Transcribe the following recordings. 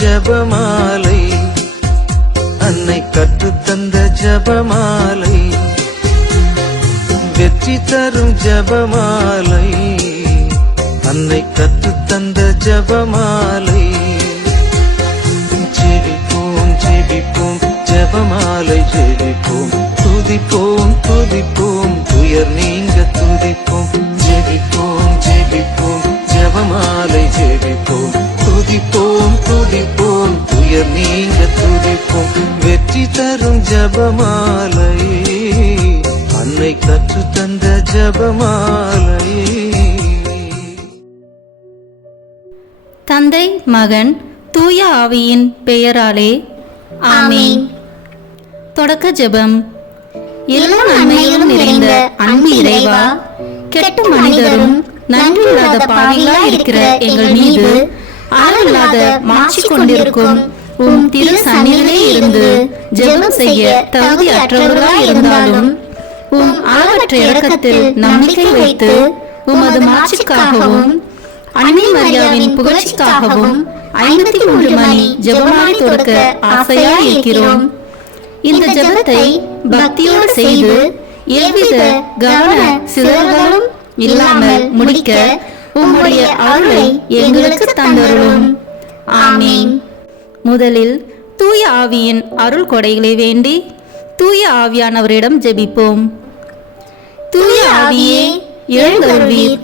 ஜபமாலை, அன்னை கற்றுத்தந்த ஜபமாலை, வெற்றி தரும் ஜபமாலை, அன்னை கற்றுத்தந்த ஜபமாலை. ஜெபிப்போம் ஜெபிப்போம் ஜபமாலை ஜெபிப்போம், துதிப்போம் துதிப்போம் துயர் நீங்க துதிப்போம். ஜெபிப்போம் ஜெபிப்போம் ஜபமாலை ஜெபிப்போம், துதிப்போம் துதிப்போம் துயர் நீங்க துதிப்போம். வெற்றி தரும் ஜபமாலை, அன்னை கற்றுத்தந்த ஜபமாலை. தந்தை மகன் தூய ஆவியின் பெயராலே ஆமீன். தொடக்க ஜெபம். எல்லா நன்மையிலும் நிறைந்த அன்பு இறைவா, கெட்ட மனிதரும் நன்றியில்லாத பாவிகளாய் இருக்கிற எங்கள் மீது அளவில்லாத மாட்சி கொண்டிருக்கும் உம் திரு சந்நிதியிலே இருந்து ஜெபம் செய்ய தகுதி அற்றவர்களாய் இருந்தாலும் உம் அளவற்ற இரக்கத்தில் நம்பிக்கை வைத்து உமது மாட்சிக்காகவும் அன்னை மரியாவின் புகழ்ச்சிக்காகவும் 53 மணி ஜெபமாலை தொடக்க ஆசையாய் இருக்கிறோம். இந்த ஜெபத்தை பக்தியோடு செய்து எவ்வித கவன சிதறல்களும் இல்லாமல் முடிக்க உம்முடைய அருளை எங்களுக்கு தந்தருளும். ஆமீன். முதலில் தூய ஆவியின் அருள் கொடைகளை வேண்டி தூய ஆவியானவரிடம் ஜெபிப்போம். தூய ஆவியே எழுந்தருள்வீர்,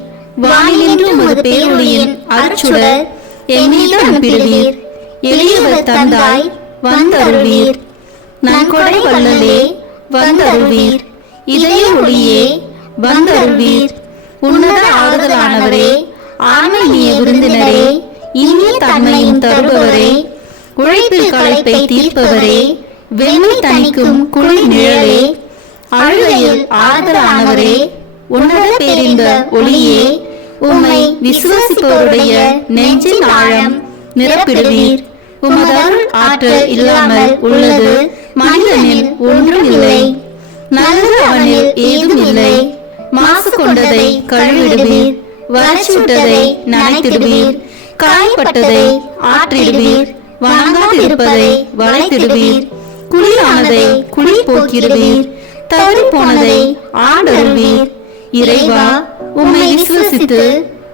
வானிலிருந்து ஒரு பேரொளியின் அருட்சுடர் என் மீது அனுப்பிடுவீர். எளியவர் தந்தாய் வந்தருள்வீர், நன்கொடை வள்ளலே வந்தருள்வீர். இதய ஒளியே வந்தருள்வீர். உன்னத ஆறுதலானவரே, ஆன்மீக விருந்தினரே, இனிய தன்மையும் தருபவரே, உழைப்பில் களைப்பை தீர்ப்பவரே, வெண்மை தணிக்கும் குளிர் நிழலே, அழுகையில் ஆறுதலானவரே, உன்னத பேரின்ப ஒளியே, உம்மை விசுவாசிப்பவருடைய நெஞ்சின் ஆழம் நிரப்பிடுவீர். உமது அருள் ஆற்றல் இல்லாமல் உள்ளது மனிதனில் ஒன்றும் இல்லை. நல்லது அவனில் ஏதும் இல்லை. மாசு கொண்டதை கழுவிடுவீர், வறட்சிவிட்டதை நனைத்திடுவீர், காயப்பட்டதை ஆற்றிடுவீர், வணங்காதிருப்பதை வளைத்திடுவீர், குளிரானதை குளிர் போக்கிடுவீர், தவறி போனதை ஆண்டருள்வீர். இறைவா, உம்மை விசுவசித்து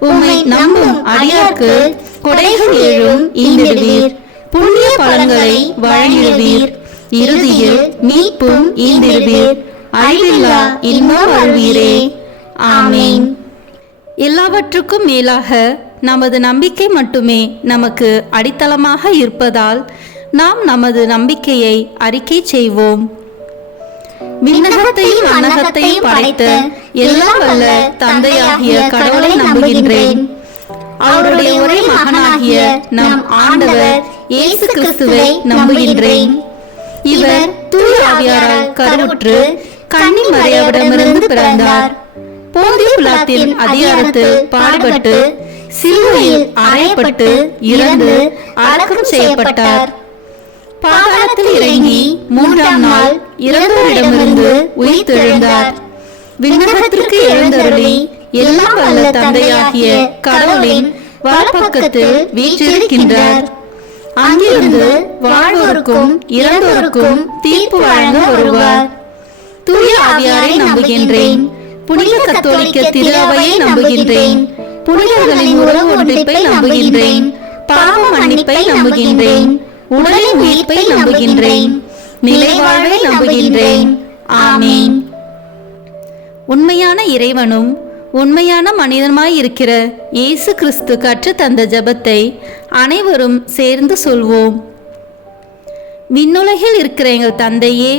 உம்மை நம்பும் அடியார்க்கு கொடைகள் ஏழும் ஈந்திடுவீர், புண்ணிய பலன்களை வழங்கிடுவீர், இறுதியில் மீட்பும் ஈந்திடுவீர், அழிவில்லா இன்பம் அருள்வீரே. ஆமீன். எல்லாவற்றுக்கும் மேலாக நமது நம்பிக்கை மட்டுமே நமக்கு அடித்தளமாக இருப்பதால் நாம் நமது நம்பிக்கையை அறிக்கை செய்வோம். விண்ணகத்தையும் அன்னகத்தையும் படைத்த எல்லாம் வல்ல தந்தையாகிய கடவுளை நம்புகின்றேன். அவருடைய ஒரே மகனாகிய நம் ஆண்டவர் இயேசு கிறிஸ்துவை நம்புகின்றேன். இவர் தூய ஆவியாரால் கருவுற்று கன்னி மரியாவிடமிருந்து பிறந்தார். போந்திய பிலாத்தின் அதிகாரத்தில் பாடுபட்டு சிலுவையில் அறையப்பட்டு இறந்து அடக்கம் செய்யப்பட்டார். பாதாளத்தில் இறங்கி 3ஆம் நாள் இறந்தோரிடமிருந்து உயிர் தெழுந்தார். விண்ணகத்திற்கு எழுந்தருளி எல்லாம் வல்ல தந்தையாகிய கடவுளின் வலப்பக்கத்தில் வீற்றிருக்கின்றார். அங்கிருந்து வாழ்வோருக்கும் இறந்தோருக்கும் தீர்ப்பு வழங்க வருவார். தூய ஆவியாரை நம்புகின்றேன். புனித கத்தோலிக்க திரு அவையை நம்புகின்றேன். புனிதர்களின் உறவு ஒன்றிப்பை நம்புகின்றேன். பாவ மன்னிப்பை நம்புகின்றேன். உடலின் உயிர்ப்பை நம்புகின்றேன். நிலைவாழ்வை நம்புகின்றேன். ஆமீன். உண்மையான இறைவனும் உண்மையான மனிதனுமாய் இருக்கிற இயேசு கிறிஸ்து கற்று தந்த ஜெபத்தை அனைவரும் சேர்ந்து சொல்வோம். விண்ணுலகில் இருக்கிற எங்கள் தந்தையே,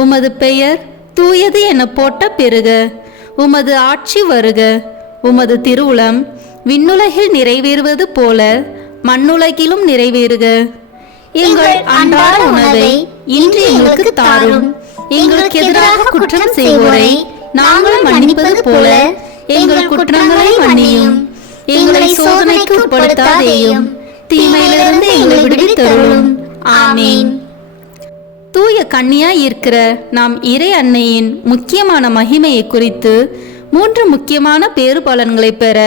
உமது பெயர் தூயது என போட்ட பெருக. உமது ஆட்சி வருக. உமது திருவுளம் விண்ணுலகில் நிறைவேறுவது போல மண்ணுலகிலும் நிறைவேறுக. எங்கள் அன்றாட உணவை இன்று எங்களுக்கு தாரும். எங்களுக்கு எதிராக குற்றம் செய்வோரை நாங்கள் மன்னிப்பது போல எங்கள் குற்றங்களை மன்னியும். எங்களை சோதனைக்கு உட்படுத்தாதேயும், தீமையிலிருந்து எங்களை விடுவித்தருளும். ஆமீன். தூய கன்னியாய் இருக்கிற நாம் இறை அன்னையின் முக்கியமான மகிமையை குறித்து 3 முக்கியமான பேறு பலன்களை பெற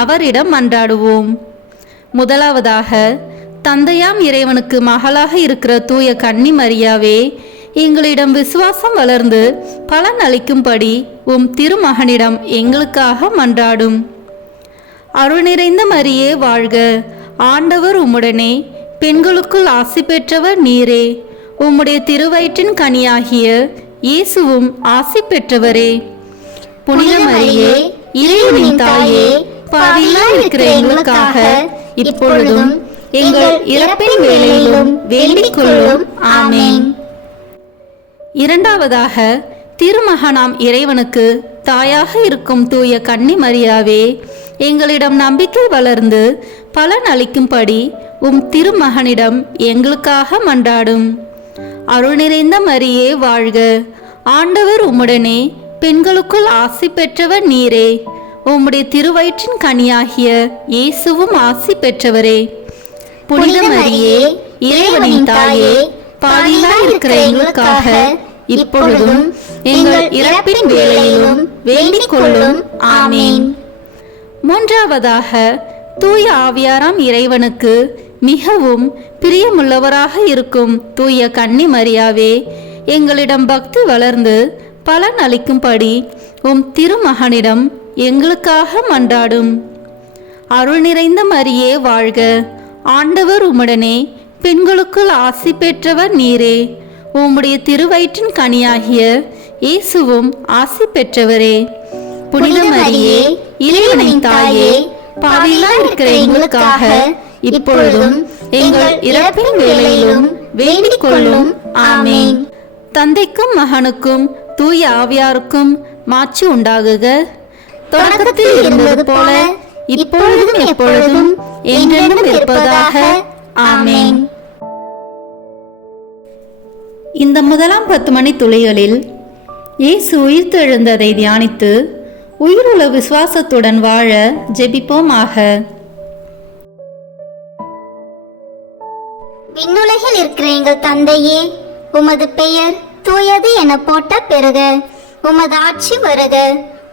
அவரிடம் மன்றாடுவோம். முதலாவதாக, தந்தையாம் இறைவனுக்கு மகளாக இருக்கிற தூய கன்னி மரியாவே, எங்களிடம் விசுவாசம் வளர்ந்து பலன் அளிக்கும்படி உம் திருமகனிடம் எங்களுக்காக மன்றாடும். அருள் நிறைந்த மரியே வாழ்க, ஆண்டவர் உம்முடனே, பெண்களுக்குள் ஆசி பெற்றவர் நீரே. உம்முடைய திருவயிற்றின் கனியாகிய இயேசுவும் ஆசி பெற்றவரே. புனித மரியே, இறைவனின் தாயே, பாவிகளாய் இருக்கிற எங்களுக்காக இப்பொழுதும் எங்கள் இறப்பின் வேளையிலும் வேண்டிக் கொள்ளும். ஆமேன். இரண்டாவதாக, திருமகனாம் இறைவனுக்கு தாயாக இருக்கும் தூய கன்னி மரியாவே, எங்களிடம் நம்பிக்கை வளர்ந்து பலன் அளிக்கும்படி உம் திருமகனிடம் எங்களுக்காக மன்றாடும். அருள் நிறைந்த மரியே வாழ்க, ஆண்டவர் உம்முடனே, பெண்களுக்குள் ஆசி பெற்றவர் நீரே. உம்முடைய திருவயிற்றின் கனியாகிய இயேசுவும் ஆசி பெற்றவரே. புனித மரியே, இறைவனின் தாயே, பாவிகளாய் இருக்கிற எங்களுக்காக இப்பொழுதும் எங்கள் இறப்பின் வேளையிலும் வேண்டிக் கொள்ளும். ஆமேன். மூன்றாவதாக, தூய ஆவியாராம் இறைவனுக்கு மிகவும் பிரியமுள்ளவராக இருக்கும் தூய கன்னி மரியாவே, எங்களிடம் பக்தி வளர்ந்து பலன் அளிக்கும்படி உம் திருமகனிடம் எங்களுக்காக மன்றாடும். அருள் நிறைந்த மரியே வாழ்க, ஆண்டவர் உம்முடனே, பெண்களுக்குள் ஆசி பெற்றவர் நீரே. உம்முடைய திருவயிற்றின் கனியாகிய இயேசுவும் ஆசி பெற்றவரே. புனித மரியே, இறைவனின் தாயே, பாவிகளாய் இருக்கிற எங்களுக்காக இப்பொழுதும் எங்கள் இறப்பின் வேளையிலும் வேண்டிக் கொள்ளும். ஆமேன். தந்தைக்கும் மகனுக்கும் தூய ஆவியாருக்கும் மாட்சி உண்டாகுக. தொடக்கத்தில் இருந்தது போல இப்பொழுதும் எப்பொழுதும் என்றென்றும் இருப்பதாக. ஆமேன். இந்த முதலாம் 10 மணி துளிகளில் இயேசு உயிர்த்தெழுந்ததை தியானித்து உயிருள்ள விசுவாசத்துடன் வாழ ஜெபிப்போமாக. விண்ணுலகில் இருக்கிற எங்கள் தந்தையே, உமது பெயர் தூயது என போட்ட பெறுக. உமது ஆட்சி வருக.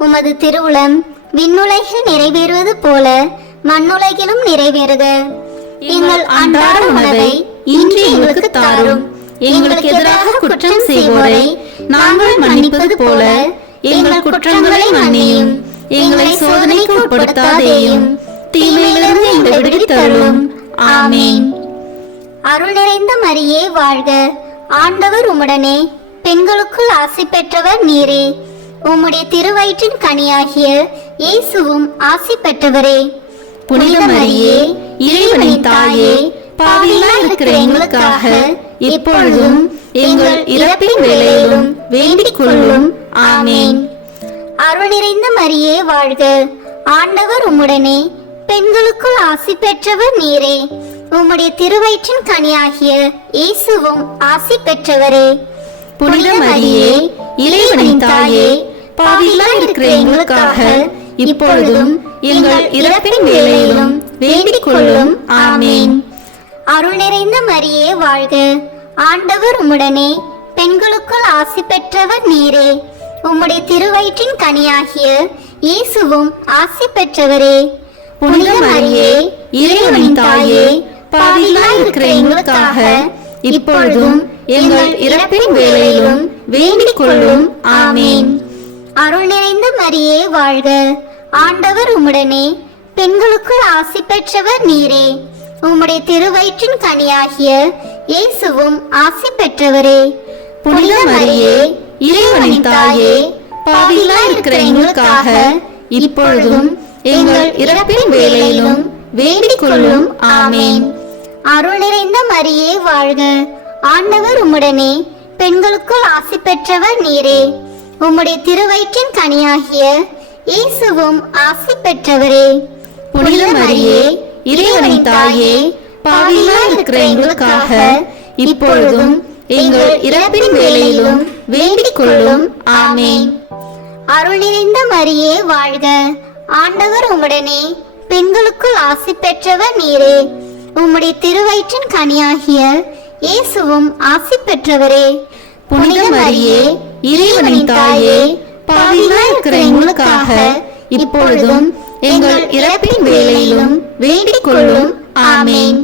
உமது திருவுளம் விண்ணுலகில் நிறைவேறுவது போல மண்ணுலகிலும் நிறைவேறுக. எங்கள் அன்றாட உணவை இன்று எங்களுக்கு தாரும். எங்களுக்கு எதிராக குற்றம் செய்வோரை நாங்கள் மன்னிப்பது போல எங்கள் குற்றங்களை மன்னியும். எங்களை சோதனைக்கு உட்படுத்தாதேயும், தீமையிலிருந்து எங்களை விடுவித்தருளும். ஆமேன். அருள் நிறைந்த மரியே வாழ்க, ஆண்டவர் உம்முடனே, பெண்களுக்குள் ஆசி பெற்றவர் நீரே. உம்முடைய திருவயிற்றின் கனியாகிய இயேசுவும் ஆசி பெற்றவரே. புனித மரியே, இறைவனின் தாயே, பாவிகளாய் இருக்கிற எங்களுக்காக இப்பொழுதும் எங்கள் இறப்பின் வேளையிலும் வேண்டிக் கொள்ளும். ஆமேன். அருள் நிறைந்த மரியே வாழ்க, ஆண்டவர் உம்முடனே, பெண்களுக்குள் ஆசி பெற்றவர் நீரே. உம்முடைய திருவயிற்றின் கனியாகிய இயேசுவும் ஆசி பெற்றவரே. புனித மரியே, இறைவனின் தாயே, பாவிகளாய் இருக்கிற எங்களுக்காக இப்பொழுதும் எங்கள் இறப்பின் வேளையிலும் வேண்டிக் கொள்ளும். ஆமேன். அருள் நிறைந்த மரியே வாழ்க, ஆண்டவர் உம்முடனே, பெண்களுக்குள் ஆசி பெற்றவர் நீரே. உம்முடைய திருவயிற்றின் கனியாகிய இயேசுவும் ஆசி பெற்றவரே. புனித மரியே, இறைவனின் தாயே, பாவிகளாய் இருக்கிற எங்களுக்காக இப்பொழுதும் எங்கள் இறப்பின் வேளையிலும் வேண்டிக் கொள்ளும். ஆமேன். அருள் நிறைந்த மரியே வாழ்க, ஆண்டவர் உம்முடனே, பெண்களுக்குள் ஆசி பெற்றவர் நீரே. உம்முடைய திருவயிற்றின் கனியாகிய இயேசுவும் ஆசி பெற்றவரே. புனித மரியே, இறைவனின் தாயே, பாவிகளாய் இருக்கிற எங்களுக்காக இப்பொழுதும் எங்கள் இறப்பின் வேளையிலும் வேண்டிக் கொள்ளும். ஆமேன். அருள் நிறைந்த மரியே வாழ்க, ஆண்டவர் உம்முடனே, பெண்களுக்குள் ஆசி பெற்றவர் நீரே. உம்முடைய திருவயிற்றின் கனியாகிய இயேசுவும் ஆசி பெற்றவரே. புனித மரியே, இறைவனின் தாயே, பாவிகளாய் இருக்கிற எங்களுக்காக இப்பொழுதும் எங்கள் இறப்பின் வேளையிலும் வேண்டிக் கொள்ளும். ஆமேன். அருள் நிறைந்த மரியே வாழ்க, ஆண்டவர் உம்முடனே, பெண்களுக்குள் ஆசி பெற்றவர் நீரே. உம்முடைய திருவயிற்றின் கனியாகிய இயேசுவும் ஆசி பெற்றவரே. புனித மரியே, இறைவனின் தாயே, பாவிகளாய் இருக்கிற எங்களுக்காக இப்பொழுதும் எங்கள் இறப்பின் வேளையிலும் வேண்டிக் கொள்ளும். ஆமேன்.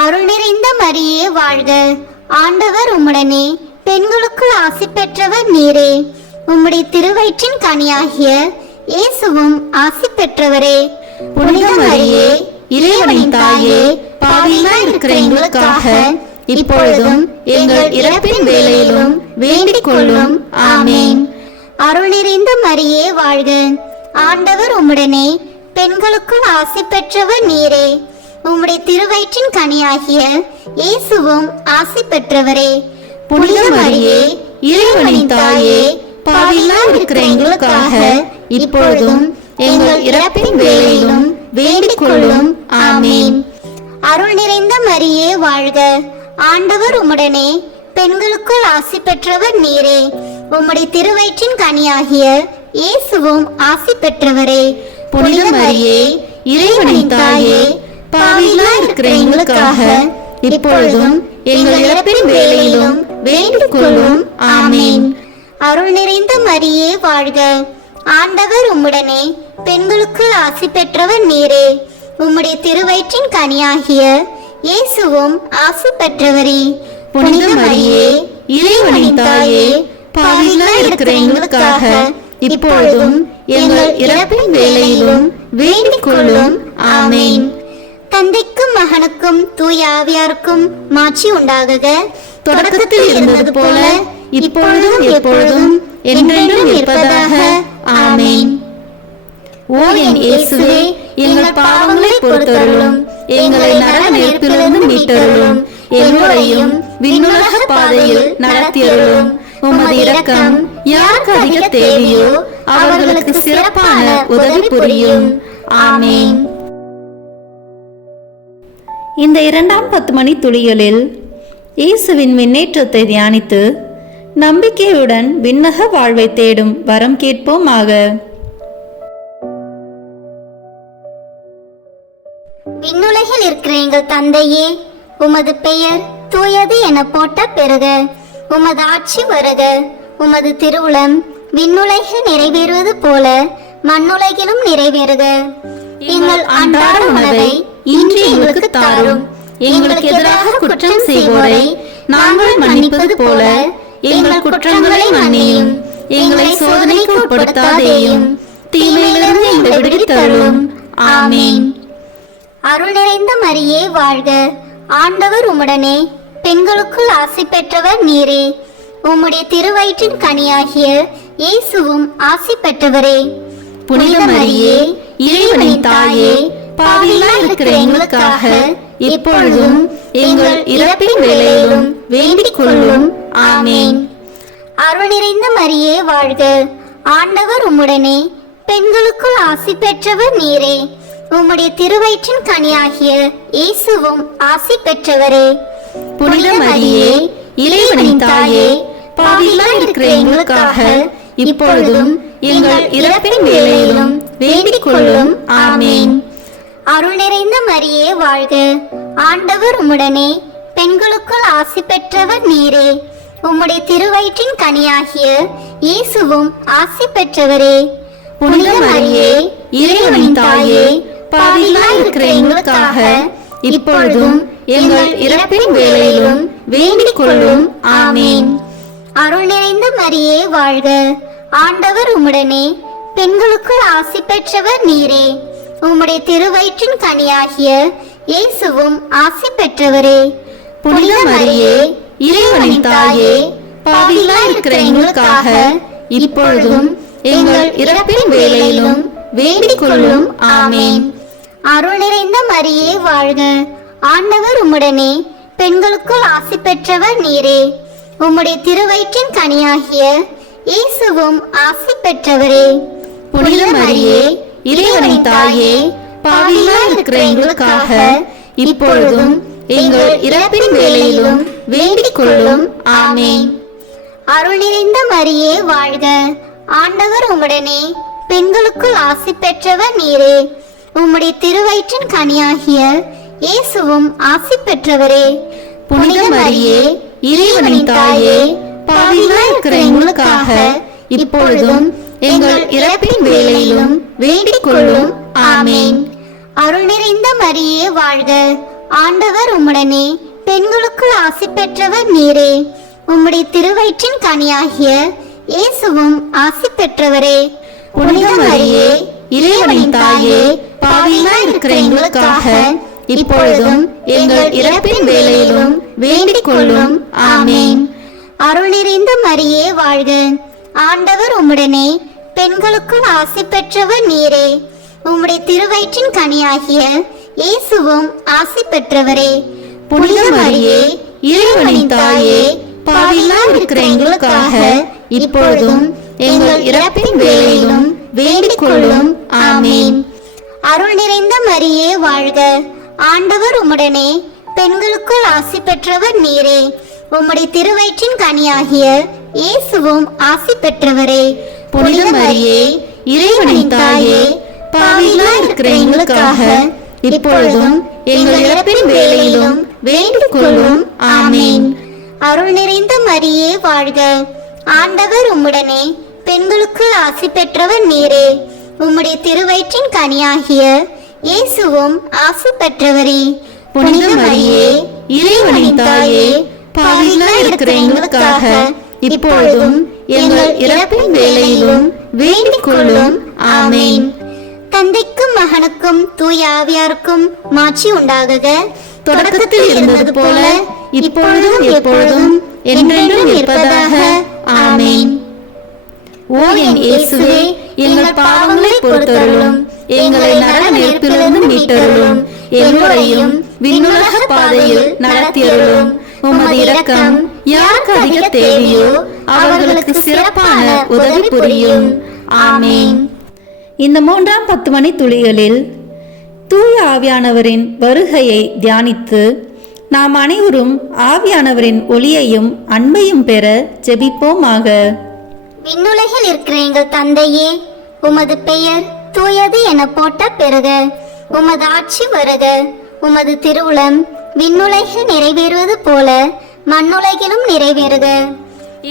அருள் நிறைந்த மரியே வாழ்க, ஆண்டவர் உம்முடனே, பெண்களுக்குள் ஆசி பெற்றவர் நீரே. உம்முடைய திருவயிற்றின் கனியாகிய இயேசுவும் ஆசி பெற்றவரே. புனித மரியே, இறைவனின் தாயே, பாவிகளாய் இருக்கிற எங்களுக்காக இப்பொழுதும் எங்கள் இறப்பின் வேளையிலும் வேண்டிக் கொள்ளும். ஆமேன். அருள் நிறைந்த மரியே வாழ்க, ஆண்டவர் உம்முடனே, பெண்களுக்குள் ஆசி பெற்றவர் நீரே. உம்முடைய திருவயிற்றின் கனியாகிய இயேசுவும் ஆசி பெற்றவரே. புனித மரியே, இறைவனின் தாயே, பாவிகளாய் இருக்கிற எங்களுக்காக இப்பொழுதும் எங்கள் இறப்பின் வேளையிலும் வேண்டிக் கொள்ளும். ஆமேன். அருள் நிறைந்த மரியே வாழ்க, ஆண்டவர் உம்முடனே, பெண்களுக்குள் ஆசி பெற்றவர் நீரே. உம்முடைய திருவயிற்றின் கனியாகிய இயேசுவும் ஆசி பெற்றவரே. புனித மரியே, இறைவனின் தாயே, பாவிகளாய் இருக்கிற எங்களுக்காக இப்பொழுதும் எங்கள் இறப்பின் வேளையிலும் வேண்டிக் கொள்ளும். ஆமேன். அருள் நிறைந்த மரியே வாழ்க, ஆண்டவர் உம்முடனே, பெண்களுக்குள் ஆசி பெற்றவர் நீரே. உம்முடைய திருவயிற்றின் கனியாகிய இயேசுவும் ஆசி பெற்றவரே. புனித மரியே, இறைவனின் தாயே, பாவிகளாய் இருக்கிற எங்களுக்காக இப்பொழுதும் எங்கள் இறப்பின் வேளையிலும் வேண்டிக் கொள்ளும். ஆமேன். தந்தைக்கும் மகனுக்கும் தூய ஆவியாருக்கும் மாட்சி உண்டாகுக. தொடக்கத்தில் இருந்தது போல இப்பொழுதும் எப்பொழுதும் என்றென்றும் இருப்பதாக. ஆமேன். ஓ என் இயேசுவே, எங்கள் பாவங்களை பொறுத்தருளும், எங்களை நரக நெருப்பிலிருந்து மீட்டருளும், எல்லோரையும் விண்ணுலக பாதையில் நடத்தியருளும். உமது இரக்கம் யாருக்கு அதிக தேவையோ அவர்களுக்கு சிறப்பான உதவி புரியும். ஆமேன். இந்த 2ஆம் 10 மணி துளிகளில் இயேசுவின் முன்னேற்றத்தை தியானித்து நம்பிக்கையுடன் விண்ணக வாழ்வை தேடும் வரம் கேட்போமாக. விண்ணுலகில் இருக்கிற எங்கள் தந்தையே, உமது பெயர் தூயது என போட்ட பெறுக. உமது ஆட்சி வருக. உமது திருவுளம் விண்ணுலகில் நிறைவேறுவது போல மண்ணுலகிலும் நிறைவேறுக. எங்கள் அன்றாட உணவை இன்று எங்களுக்கு தாரும். எங்களுக்கு எதிராக குற்றம் செய்வோரை நாங்கள் மன்னிப்பது போல எங்கள் குற்றங்களை மன்னியும். எங்களை சோதனைக்கு உட்படுத்தாதேயும், தீமையிலிருந்து எங்களை விடுவித்தருளும். ஆமேன். அருள் நிறைந்த மரியே வாழ்க, ஆண்டவர் உம்முடனே, பெண்களுக்குள் ஆசி பெற்றவர் நீரே. உம்முடைய திருவயிற்றின் கனியாகிய இயேசுவும் ஆசி பெற்றவரே. புனித மரியே, இறைவனின் தாயே, பாவிகளாய் இருக்கிற எங்களுக்காக இப்பொழுதும் எங்கள் இறப்பின் வேளையிலும் வேண்டிக் கொள்ளும். ஆமேன். அருள் நிறைந்த மரியே வாழ்க, ஆண்டவர் உம்முடனே, பெண்களுக்குள் ஆசி பெற்றவர் நீரே. உம்முடைய திருவயிற்றின் கனியாகிய இயேசுவும் ஆசி பெற்றவரே. புனித மரியே, இறைவனின் தாயே, பாவிகளாய் இருக்கிற எங்களுக்காக இப்பொழுதும் எங்கள் இறப்பின் வேளையிலும் வேண்டிக் கொள்ளும். ஆமேன். அருள் நிறைந்த மரியே வாழ்க, ஆண்டவர் உம்முடனே, பெண்களுக்குள் ஆசி பெற்றவர் நீரே. உம்முடைய திருவயிற்றின் கனியாகிய இயேசுவும் ஆசி பெற்றவரே. புனித மரியே, இறைவனின் தாயே, பாவிகளாய் இருக்கிற எங்களுக்காக இப்பொழுதும் எங்கள் இறப்பின் வேளையிலும் வேண்டிக் கொள்ளும். ஆமேன். அருள் நிறைந்த மரியே வாழ்க, ஆண்டவர் உம்முடனே, பெண்களுக்குள் ஆசி பெற்றவர் நீரே. உம்முடைய திருவயிற்றின் கனியாகிய இயேசுவும் ஆசி பெற்றவரே. புனித மரியே, இறைவனின் தாயே, பாவிகளாய் இருக்கிற எங்களுக்காக இப்பொழுதும் எங்கள் இறப்பின் வேளையிலும் வேண்டிக் கொள்ளும். ஆமேன். அருள் நிறைந்த மரியே வாழ்க, ஆண்டவர் உம்முடனே, பெண்களுக்குள் ஆசி பெற்றவர் நீரே. உம்முடைய திருவயிற்றின் கனியாகிய இயேசுவும் ஆசி பெற்றவரே. புனித மரியே, இறைவனின் தாயே, பாவிகளாய் இருக்கிற எங்களுக்காக இப்பொழுதும் எங்கள் இறப்பின் வேளையிலும் வேண்டிக் கொள்ளும். ஆமேன். அருள் நிறைந்த மரியே வாழ்க, ஆண்டவர் உம்முடனே, பெண்களுக்குள் ஆசி பெற்றவர் நீரே. உம்முடைய திருவயிற்றின் கனியாகிய இயேசுவும் ஆசி பெற்றவரே. புனித மரியே, இறைவனின் தாயே, பாவிகளாய் இருக்கிற எங்களுக்காக இப்பொழுதும் எங்கள் இறப்பின் வேளையிலும் வேண்டிக் கொள்ளும். ஆமேன். அருள் நிறைந்த மரியே வாழ்க, ஆண்டவர் உம்முடனே பெண்களுக்குள் ஆசி பெற்றவர் நீரே. உம்முடைய திருவயிற்றின் கனியாகிய இயேசுவும் ஆசி பெற்றவரே. புனித மரியே, இறைவனின் தாயே, பாவிகளாய் இருக்கிற எங்களுக்காக இப்பொழுதும் எங்கள் இறப்பின் வேளையிலும் வேண்டிக் கொள்ளும். ஆமேன். அருள் நிறைந்த மரியே வாழ்க. ஆண்டவர் உம்முடனே பெண்களுக்குள் ஆசி பெற்றவர் நீரே. உம்முடைய திருவயிற்றின் கனியாகிய இயேசுவும் ஆசி பெற்றவரே. புனித மரியே, இறைவனின் தாயே, பாவிகளாய் இருக்கிற எங்களுக்காக இப்பொழுதும் எங்கள் இறப்பின் வேளையிலும் வேண்டிக் கொள்ளும். ஆமேன். அருள் நிறைந்த மரியே வாழ்க. ஆண்டவர் உம்முடனே பெண்களுக்குள் ஆசி பெற்றவர் நீரே. உம்முடைய திருவயிற்றின் கனியாகிய இயேசுவும் ஆசி பெற்றவரே. புனித மரியே, இறைவனின் தாயே, பாவிகளாய் இருக்கிற எங்களுக்காக இப்பொழுதும் எங்கள் இறப்பின் வேளையிலும் வேண்டிக் கொள்ளும். ஆமேன். அருள் நிறைந்த மரியே வாழ்க. ஆண்டவர் உம்முடனே பெண்களுக்குள் ஆசி பெற்றவர் நீரே. உம்முடைய திருவயிற்றின் கனியாகிய இயேசுவும் ஆசி பெற்றவரே. புனித மரியே, இறைவனின் தாயே, பாவிகளாய் இருக்கிற எங்களுக்காக இப்பொழுதும் எங்கள் இறப்பின் வேளையிலும் வேண்டிக் கொள்ளும். ஆமேன். தந்தைக்கும் மகனுக்கும் தூய ஆவியாருக்கும் மாட்சி உண்டாகுக. தொடக்கத்தில் இருந்தது போல இப்பொழுதும் எப்பொழுதும் என்றென்றும் இருப்பதாக. ஆமேன். ஓ என் இயேசுவே, எங்கள் பாவங்களை பொறுத்தருளும், எங்களை நரக நெருப்பிலிருந்து மீட்டருளும், எல்லோரையும் விண்ணுலக பாதையில் நடத்தியருளும். உமது இரக்கம் யாருக்கு அதிக தேவையோ அவர்களுக்கு சிறப்பான உதவி புரியும். ஆமேன். இந்த 3ஆம் 10 மணி துளிகளில் தூய ஆவியானவரின் வருகையை தியானித்து நாம் அனைவரும் ஆவியானவரின் ஒளியையும் அன்பையும் பெற ஜெபிப்போமாக. விண்ணுலகில் இருக்கிற எங்கள் தந்தையே, உமது பெயர் தூயது என போட்ட பெறுக. உமது ஆட்சி வருக. உமது திருவுளம் விண்ணுலகில் நிறைவேறுவது போல மண்ணுலகிலும் நிறைவேறுக.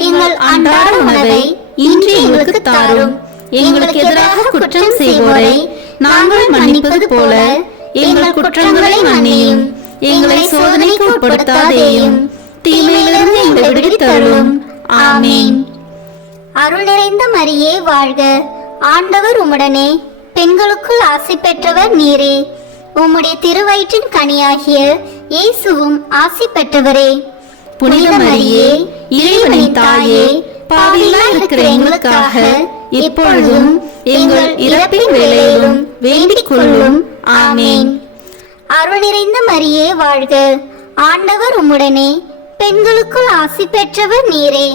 எங்கள் அன்றாட உணவை இன்று எங்களுக்கு தாரும். எங்களுக்கு எதிராக குற்றம் செய்வோரை நாங்கள் மன்னிப்பது போல எங்கள் குற்றங்களை மன்னியும். எங்களை சோதனைக்கு உட்படுத்தாதேயும், தீமையிலிருந்து எங்களை விடுவித்தருளும். ஆமேன். அருள் நிறைந்த மரியே வாழ்க. ஆண்டவர் உம்முடனே பெண்களுக்குள் ஆசி பெற்றவர் நீரே. உம்முடைய திருவயிற்றின் கனியாகிய இயேசுவும் ஆசி பெற்றவரே. புனித மரியே, இறைவனின் தாயே, பாவிகளாய் இருக்கிற எங்களுக்காக இப்பொழுதும் எங்கள் இறப்பின் வேளையிலும் வேண்டிக் கொள்ளும். ஆமேன். அருள் நிறைந்த மரியே வாழ்க. ஆண்டவர் உம்முடனே பெண்களுக்குள் ஆசி பெற்றவர் நீரே.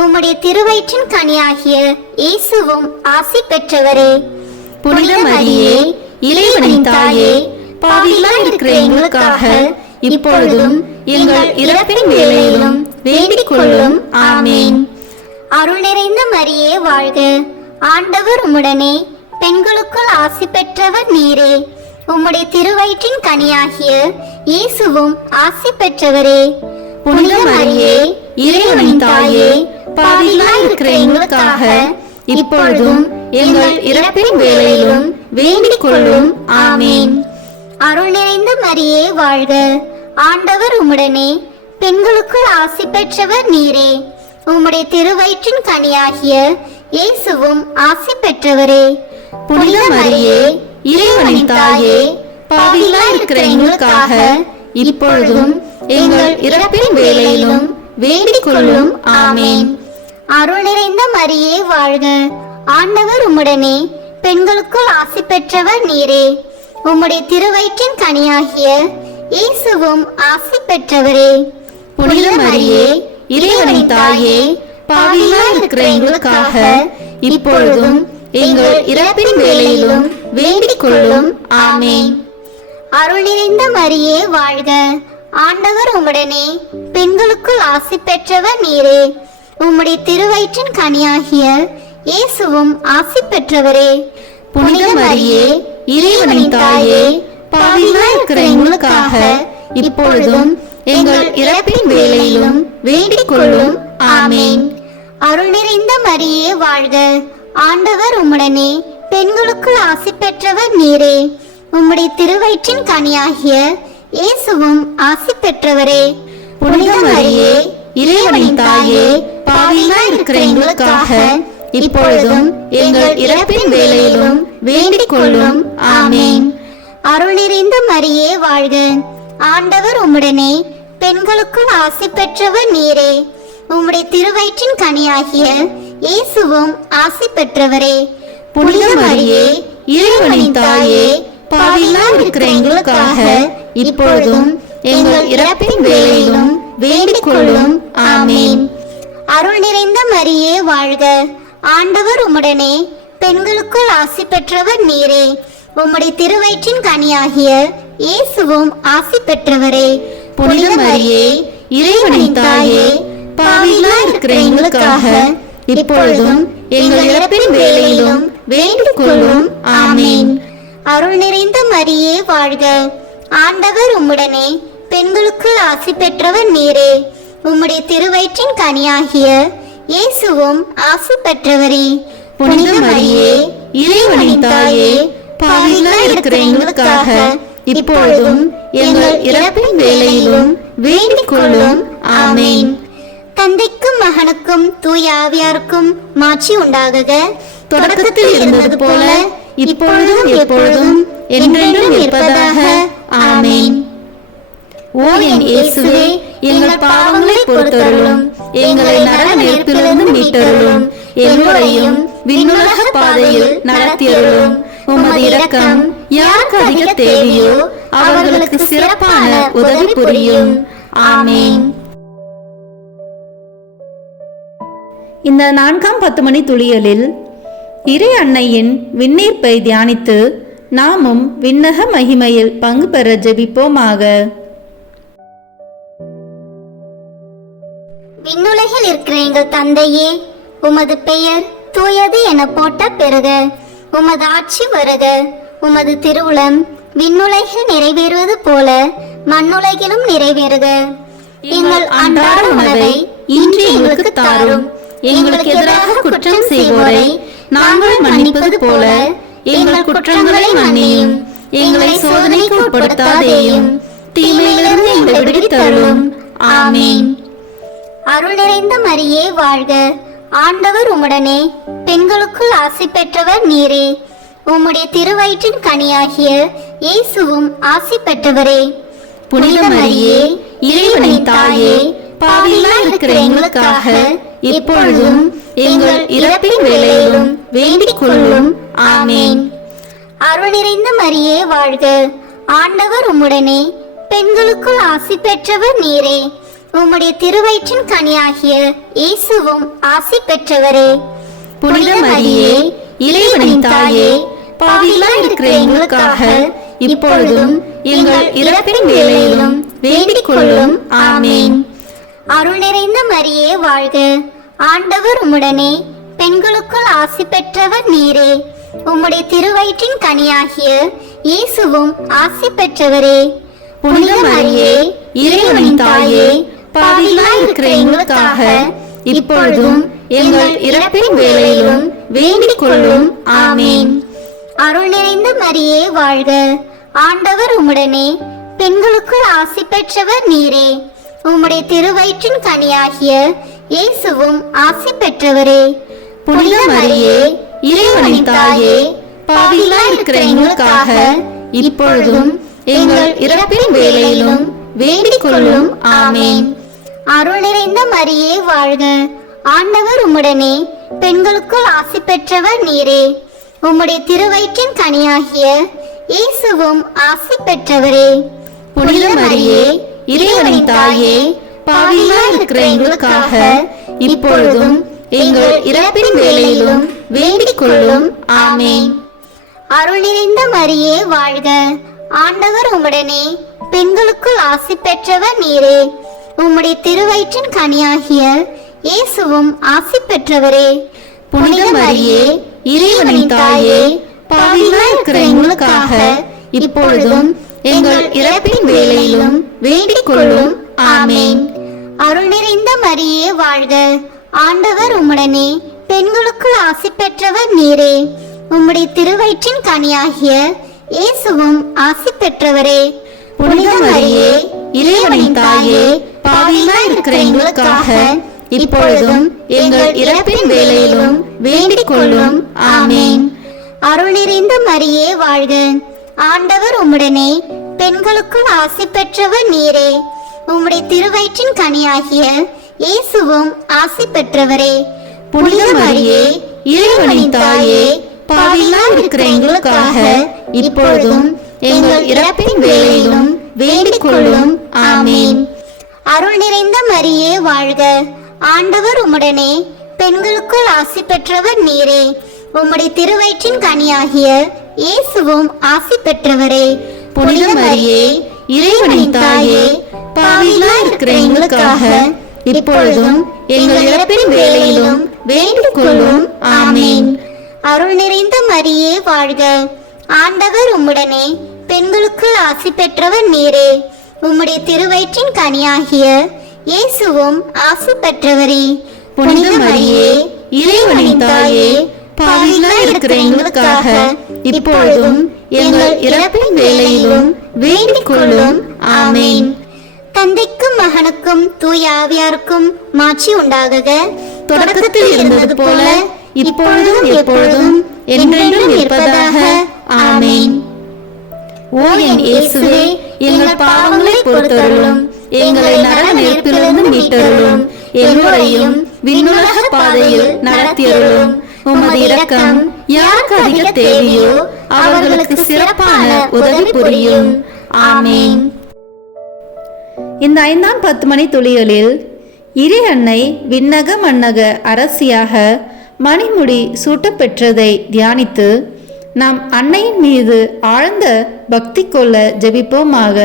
உம்முடைய திருவயிற்றின் கனியாகிய இயேசுவும் ஆசி பெற்றவரே. புனித மரியே, இறைவனின் தாயே, பாவிகளாய் இருக்கிற எங்களுக்காக இப்பொழுதும் எங்கள் இறப்பின் வேளையிலும் வேண்டிக் கொள்ளும். ஆமேன். அருள் நிறைந்த மரியே வாழ்க. ஆண்டவர் உம்முடனே பெண்களுக்குள் ஆசி பெற்றவர் நீரே. உம்முடைய திருவயிற்றின் கனியாகிய இயேசுவும் ஆசி பெற்றவரே. புனித மரியே, இறைவனின் தாயே, பாவிகளாய் இருக்கிற எங்களுக்காக இப்பொழுதும் எங்கள் இறப்பின் வேளையிலும் வேண்டிக் கொள்ளும். ஆமேன். அருள் நிறைந்த மரியே வாழ்க. ஆண்டவர் உம்முடனே பெண்களுக்குள் ஆசி பெற்றவர் நீரே. உம்முடைய திருவயிற்றின் கனியாகிய இயேசுவும் ஆசி பெற்றவரே. புனித மரியே, இறைவனின் தாயே, பாவிகளாய் இருக்கிற எங்களுக்காக இப்பொழுதும் எங்கள் இறப்பின் வேளையிலும் வேண்டிக் கொள்ளும். ஆமேன். அருள் நிறைந்த மரியே வாழ்க. ஆண்டவர் உம்முடனே பெண்களுக்குள் ஆசி பெற்றவர் நீரே. உம்முடைய திருவயிற்றின் கனியாகிய இயேசுவும் ஆசி பெற்றவரே. புனித மரியே, இறைவனின் தாயே, பாவிகளாய் இருக்கிற எங்களுக்காக இப்பொழுதும் எங்கள் இறப்பின் வேளையிலும் வேண்டிக் கொள்ளும். ஆமேன். அருள் நிறைந்த மரியே வாழ்க. ஆண்டவர் உம்முடனே பெண்களுக்குள் ஆசி பெற்றவர் நீரே. உம்முடைய திருவயிற்றின் கனியாகிய இயேசுவும் ஆசி பெற்றவரே. புனித மரியே, இறைவனின் தாயே, பாவிகளாய் இருக்கிற எங்களுக்காக இப்பொழுதும் எங்கள் இறப்பின் வேளையிலும் வேண்டிக் கொள்ளும். ஆமேன். அருள் நிறைந்த மரியே வாழ்க. ஆண்டவர் உம்முடனே பெண்களுக்குள் ஆசி பெற்றவர் நீரே. உம்முடைய திருவயிற்றின் கனியாகிய இயேசுவும் ஆசி பெற்றவரே. புனித மரியே, இறைவனின் தாயே, பாவிகளாய் இருக்கிற எங்களுக்காக இப்பொழுதும் எங்கள் இறப்பின் வேளையிலும் வேண்டிக் கொள்ளும். ஆமேன். அருள் நிறைந்த மரியே வாழ்க. ஆண்டவர் உம்முடனே, பெண்களுக்குள் ஆசி பெற்றவர் நீரே. உம்முடைய திருவயிற்றின் கனியாகிய இயேசுவும் ஆசி பெற்றவரே. புனித மரியே, இறைவனின் தாயே, பாவிகளாய் இருக்கிற எங்களுக்காக இப்பொழுதும் எங்கள் இறப்பின் வேளையிலும் வேண்டிக் கொள்ளும். ஆமேன். அருள் நிறைந்த மரியே வாழ்க. ஆண்டவர் உம்முடனே, பெண்களுக்குள் ஆசி பெற்றவர் நீரே. உம்முடைய திருவயிற்றின் கனியாகிய இயேசுவும் ஆசி பெற்றவரே. புனித மரியே, இறைவனின் தாயே, பாவிகளாய் இருக்கிற எங்களுக்காக இப்பொழுதும் எங்கள் இறப்பின் வேளையிலும் வேண்டிக் கொள்ளும். ஆமேன். அருள் நிறைந்த மரியே வாழ்க. ஆண்டவர் உம்முடனே, பெண்களுக்குள் ஆசி பெற்றவர் நீரே. உம்முடைய திருவயிற்றின் கனியாகிய இயேசுவும் ஆசி பெற்றவரே. புனித மரியே, இறைவனின் தாயே, பாவிகளாய் இருக்கிற எங்களுக்காக இப்பொழுதும் எங்கள் இறப்பின் வேளையிலும் வேண்டிக் கொள்ளும். ஆமேன். தந்தைக்கும் மகனுக்கும் தூய ஆவியாருக்கும் மாட்சி உண்டாகுக. தொடக்கத்தில் இருந்தது போல இப்பொழுதும் எப்பொழுதும் என்றென்றும் இருப்பதாக. ஆமேன். ஓ என் இயேசுவே, எங்கள் பாவங்களை பொறுத்தருளும், எங்களை நரக நெருப்பிலிருந்து மீட்டருளும், எல்லோரையும் விண்ணுலக பாதையில் நடத்தியருளும். உமது இரக்கம் யாருக்கு அதிக தேவையோ அவர்களுக்கு சிறப்பான உதவி புரியும். ஆமேன். இந்த 4ஆம் 10 மணி துளியலில் இறை அன்னையின் விண்ணீர்ப்பை தியானித்து நாமும் விண்ணக மகிமையில் பங்கு பெற ஜெபிப்போமாக. விண்ணுலகில் இருக்கிற எங்கள் தந்தையே, உமது பெயர் தூயது என போட்ட பெறுக. உமது ஆட்சி வருக. உமது திருவுளம் விண்ணுலகில் நிறைவேறுவது போல மண்ணுலகிலும் நிறைவேறுக. எங்கள் அன்றாட உணவை இன்று எங்களுக்கு தாரும். எங்களுக்கு எதிராக குற்றம் செய்வோரை நாங்கள் மன்னிப்பது போல எங்கள் குற்றங்களை மன்னியும். எங்களை சோதனைக்கு உட்படுத்தாதேயும், தீமையிலிருந்து எங்களை விடுவித்தருளும். ஆமேன். அருள் நிறைந்த மரியே வாழ்க. ஆண்டவர் உம்முடனே, பெண்களுக்குள் ஆசி பெற்றவர் நீரே. உம்முடைய திருவயிற்றின் கனியாகிய இயேசுவும் ஆசி பெற்றவரே. புனித மரியே, இறைவனின் தாயே, பாவிகளாய் இருக்கிற எங்களுக்காக இப்பொழுதும் எங்கள் இறப்பின் வேளையிலும் வேண்டிக் கொள்ளும். ஆமேன். அருள் நிறைந்த மரியே வாழ்க. ஆண்டவர் உம்முடனே, பெண்களுக்குள் ஆசி பெற்றவர் நீரே. உம்முடைய திருவயிற்றின் கனியாகிய இயேசுவும் ஆசி பெற்றவரே. புனித மரியே, இறைவனின் தாயே, பாவிகளாய் இருக்கிற எங்களுக்காக இப்பொழுதும் எங்கள் இறப்பின் வேளையிலும் வேண்டிக் கொள்ளும். ஆமேன். அருள் நிறைந்த மரியே வாழ்க. ஆண்டவர் உம்முடனே, பெண்களுக்குள் ஆசி பெற்றவர் நீரே. உம்முடைய திருவயிற்றின் கனியாகிய இயேசுவும் ஆசி பெற்றவரே. புனித மரியே, இறைவனின் தாயே, பாவிகளாய் இருக்கிற எங்களுக்காக இப்பொழுதும் எங்கள் இறப்பின் வேளையிலும் வேண்டிக் கொள்ளும். ஆமேன். அருள் நிறைந்த மரியே வாழ்க. ஆண்டவர் உம்முடனே, பெண்களுக்குள் ஆசி பெற்றவர் நீரே. உம்முடைய திருவயிற்றின் கனியாகிய இயேசுவும் ஆசி பெற்றவரே. புனித மரியே, இறைவனின் தாயே, பாவிகளாய் இருக்கிற எங்களுக்காக இப்பொழுதும் எங்கள் இறப்பின் வேளையிலும் வேண்டிக் கொள்ளும். ஆமேன். அருள் நிறைந்த மரியே வாழ்க. ஆண்டவர் உம்முடனே, பெண்களுக்குள் ஆசி பெற்றவர் நீரே. உம்முடைய திருவயிற்றின் கனியாகிய இயேசுவும் ஆசி பெற்றவரே. புனித மரியே, இறைவனின் தாயே, பாவிகளாய் இருக்கிற எங்களுக்காக இப்பொழுதும் எங்கள் இறப்பின் வேளையிலும் வேண்டிக் கொள்ளும். ஆமேன். அருள் நிறைந்த மரியே வாழ்க. ஆண்டவர் உம்முடனே, பெண்களுக்குள் ஆசி பெற்றவர் நீரே. உம்முடைய திருவயிற்றின் கனியாகிய இயேசுவும் ஆசி பெற்றவரே. புனித மரியே, இறைவனின் தாயே, பாவிகளாய் இருக்கிற எங்களுக்காக இப்பொழுதும் எங்கள் இறப்பின் வேளையிலும் வேண்டிக் கொள்ளும். ஆமேன். அருள் நிறைந்த மரியே வாழ்க. ஆண்டவர் உம்முடனே, பெண்களுக்குள் ஆசி பெற்றவர் நீரே. உம்முடைய திருவயிற்றின் கனியாகிய இயேசுவும் ஆசி பெற்றவரே. புனித மரியே இறைவனின் தாயே, பாவிகளாய் இருக்கிற எங்களுக்காக இப்பொழுதும் எங்கள் இறப்பின் வேளையிலும் வேண்டிக் கொள்ளும். ஆமேன். அருள் நிறைந்த மரியே வாழ்க. ஆண்டவர் உம்முடனே, பெண்களுக்குள் ஆசி பெற்றவர் நீரே. உம்முடைய திருவயிற்றின் கனியாகிய இயேசுவும் ஆசி பெற்றவரே. புனித மரியே இறைவனின் தாயே, பாவிகளாய் இருக்கிற எங்களுக்காக இப்பொழுதும் எங்கள் இறப்பின் வேளையிலும் வேண்டிக் கொள்ளும். ஆமேன். அருள் நிறைந்த மரியே வாழ்க. ஆண்டவர் உம்முடனே, பெண்களுக்குள் ஆசி பெற்றவர் நீரே. உம்முடைய திருவயிற்றின் கனியாகிய இயேசுவும் ஆசி பெற்றவரே. புனித மரியே இறைவனின் தாயே, பாவிகளாய் இருக்கிற எங்களுக்காக இப்பொழுதும் எங்கள் இறப்பின் வேளையிலும் வேண்டிக் கொள்ளும். ஆமேன். அருள் நிறைந்த மரியே வாழ்க. ஆண்டவர் உம்முடனே, பெண்களுக்குள் ஆசி பெற்றவர் நீரே. உம்முடைய திருவயிற்றின் கனியாகிய இயேசுவும் ஆசி பெற்றவரே. புனித மரியே இறைவனின் தாயே, பாவிகளாய் இருக்கிற எங்களுக்காக இப்பொழுதும் எங்கள் இறப்பின் வேளையிலும் வேண்டிக் கொள்ளும். ஆமேன். தந்தைக்கும் மகனுக்கும் தூய ஆவியாருக்கும் மாட்சி உண்டாகுக. தொடக்கத்தில் இருந்தது போல இப்பொழுதும் எப்பொழுதும் என்றென்றும் இருப்பதாக. ஆமேன். ஓ என் இயேசுவே, எங்கள் பாவங்களை பொறுத்தருளும், எங்களை நரக நெருப்பிலிருந்து மீட்டருளும், எல்லோரையும் விண்ணுலக பாதையில் நடத்தியருளும். உமது இரக்கம் யாருக்கு அதிக தேவையோ அவர்களுக்கு சிறப்பான உதவி புரியும். ஆமேன். இந்த 5ஆம் 10 மணி துளிகளில் இறை அன்னை விண்ணக மன்னக அரசியாக மணிமுடி சூட்டப்பெற்றதை தியானித்து நாம் அன்னையின் மீது ஆழ்ந்த பக்தி கொள்ள ஜெபிப்போமாக.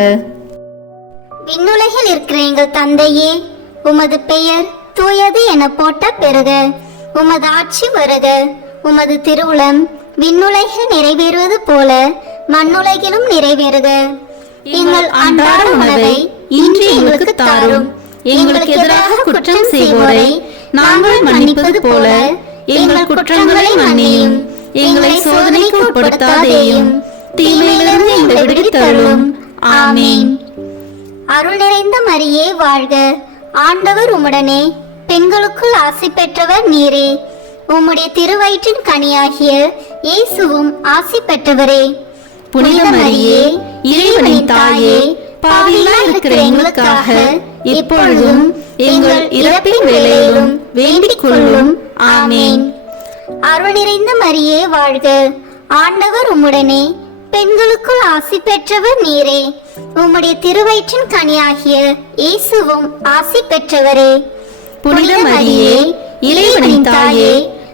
விண்ணுலகில் இருக்கிற எங்கள் தந்தையே, உமது பெயர் தூயது என போட்ட பெறுக. உமது ஆட்சி வருக. உமது திருவுளம் விண்ணுலகில் நிறைவேறுவது போல மண்ணுலகிலும் நிறைவேறுக. எங்கள் அன்றாட உணவை இன்று எங்களுக்கு தாரும். எங்களுக்கு எதிராக குற்றம் செய்வோரை நாங்கள் மன்னிப்பது போல எங்கள் குற்றங்களை மன்னியும். எங்களை சோதனைக்கு உட்படுத்தாதேயும், தீமையிலிருந்து எங்களை விடுவித்தருளும். ஆமேன். அருள் நிறைந்த மரியே வாழ்க. ஆண்டவர் உம்முடனே, பெண்களுக்குள் ஆசி பெற்றவர் நீரே. உம்முடைய திருவயிற்றின் கனியாகிய இயேசுவும் ஆசி பெற்றவரே. புனித மரியே இறைவனின் தாயே, பாவிகளாய் இருக்கிற எங்களுக்காக இப்பொழுதும் எங்கள் இறப்பின் வேளையிலும் வேண்டிக் கொள்ளும். ஆமேன். அருள் நிறைந்த மரியே வாழ்க. ஆண்டவர் உம்முடனே, பெண்களுக்குள் ஆசி பெற்றவர் நீரே. உம்முடைய திருவயிற்றின் கனியாகிய இயேசுவும் ஆசி பெற்றவரே. புனித மரியே இறைவனின் தாயே,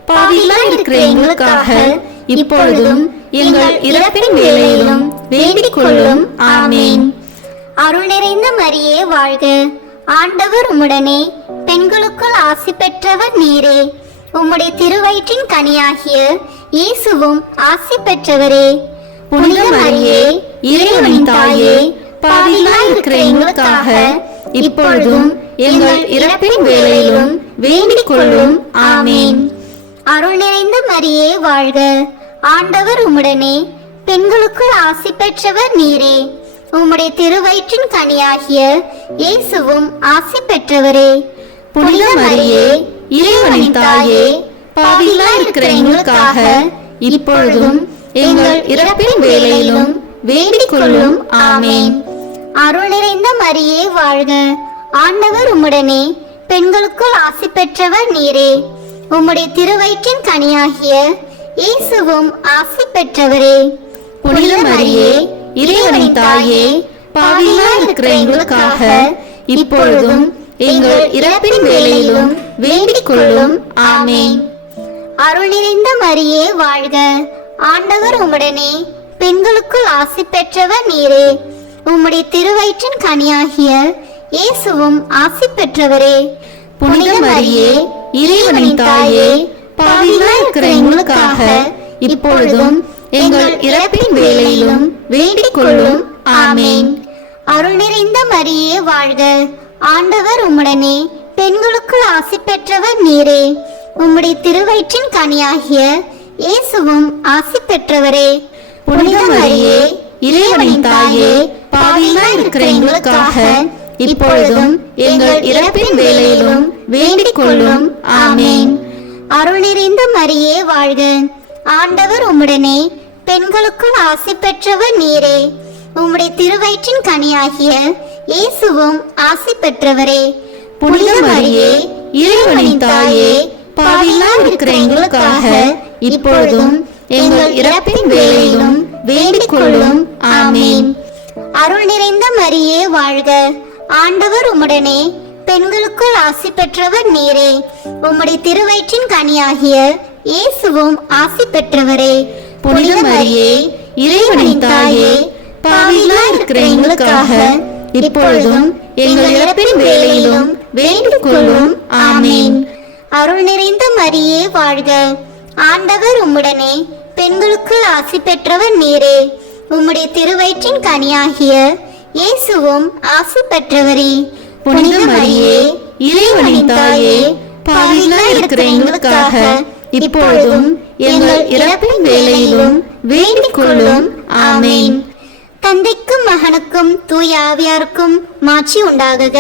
பாவிகளாய் இருக்கிற எங்களுக்காக இப்பொழுதும் எங்கள் இறப்பின் வேளையிலும் வேண்டிக் கொள்ளும். ஆமேன். அருள் நிறைந்த மரியே வாழ்க. ஆண்டவர் உம்முடனே, பெண்களுக்குள் ஆசி பெற்றவர் நீரே. உம்முடைய திருவயிற்றின் கனியாகிய இயேசுவும் ஆசி பெற்றவரே. புனித மரியே இறைவனின் தாயே, பாவிகளாய் இருக்கிற எங்களுக்காக இப்பொழுதும் எங்கள் இறப்பின் வேளையிலும் வேண்டிக் கொள்ளும். ஆமேன். அருள் நிறைந்த மரியே வாழ்க. ஆண்டவர் உம்முடனே, பெண்களுக்குள் ஆசி பெற்றவர் நீரே. உம்முடைய திருவயிற்றின் கனியாகிய இயேசுவும் ஆசி பெற்றவரே. புனித மரியே இறைவனின் தாயே, பாவிகளாய் இருக்கிற எங்களுக்காக இப்பொழுதும் எங்கள் இறப்பின் வேளையிலும் வேண்டிக் கொள்ளும். ஆமேன். அருள் நிறைந்த மரியே வாழ்க. ஆண்டவர் உம்முடனே, பெண்களுக்குள் ஆசி பெற்றவர் நீரே. உம்முடைய திருவயிற்றின் கனியாகிய இயேசுவும் ஆசி பெற்றவரே. புனித மரியே இறைவனின் தாயே, பாவிகளாய் இருக்கிற எங்களுக்காக இப்பொழுதும் எங்கள் இறப்பின் வேளையிலும் வேண்டிக் கொள்ளும். ஆமேன். அருள் நிறைந்த மரியே வாழ்க. ஆண்டவர் உம்முடனே, பெண்களுக்குள் ஆசி பெற்றவர் நீரே. உம்முடைய திருவயிற்றின் கனியாகிய இயேசுவும் ஆசி பெற்றவரே. புனித மரியே இறைவனின் தாயே, பாவிகளாய் இருக்கிற எங்களுக்காக இப்பொழுதும் எங்கள் இறப்பின் வேளையிலும் வேண்டிக் கொள்ளும். ஆமேன். அருள் நிறைந்த மரியே வாழ்க. ஆண்டவர் உம்முடனே, பெண்களுக்குள் ஆசி பெற்றவர் நீரே. உம்முடைய திருவயிற்றின் கனியாகிய இயேசுவும் ஆசி பெற்றவரே. புனித மரியே இறைவனின் தாயே, பாவிகளாய் இருக்கிற எங்களுக்காக இப்பொழுதும் எங்கள் இறப்பின் வேளையிலும் வேண்டிக் கொள்ளும். ஆமேன். அருள் நிறைந்த மரியே வாழ்க, ஆண்டவர் உம்முடனே, பெண்களுக்குள் ஆசி பெற்றவர் நீரே. உம்முடைய திருவயிற்றின் கனியாகிய இயேசுவும் ஆசி பெற்றவரே. புனித மரியே, இறைவனின் தாயே, பாவிகளாய் இருக்கிற எங்களுக்காக இப்பொழுதும் எங்கள் இறப்பின் வேளையிலும் வேண்டிக் கொள்ளும். ஆமேன். அருள் நிறைந்த மரியே வாழ்க, ஆண்டவர் உம்முடனே, பெண்களுக்குள் ஆசி பெற்றவர் நீரே. உம்முடைய திருவயிற்றின் கனியாகிய இயேசுவும் ஆசி பெற்றவரே. புனித மரியே, இறைவனின் தாயே, பாவிகளாய் இருக்கிற எங்களுக்காக இப்பொழுதும் எங்கள் இறப்பின் வேளையிலும் வேண்டிக் கொள்ளும். ஆமேன். அருள் நிறைந்த மரியே வாழ்க, ஆண்டவர் உம்முடனே, பெண்களுக்குள் ஆசி பெற்றவர் நீரே. உம்முடைய திருவயிற்றின் கனியாகிய இயேசுவும் ஆசி பெற்றவரே. புனித மரியே, இறைவனின் தாயே, பாவிகளாய் இருக்கிற எங்களுக்காக இப்பொழுதும் எங்கள் இறப்பின் வேளையிலும் வேண்டிக் கொள்ளும். ஆமேன். தந்தைக்கும் மகனுக்கும் தூய ஆவியாருக்கும் மாட்சி உண்டாகுக.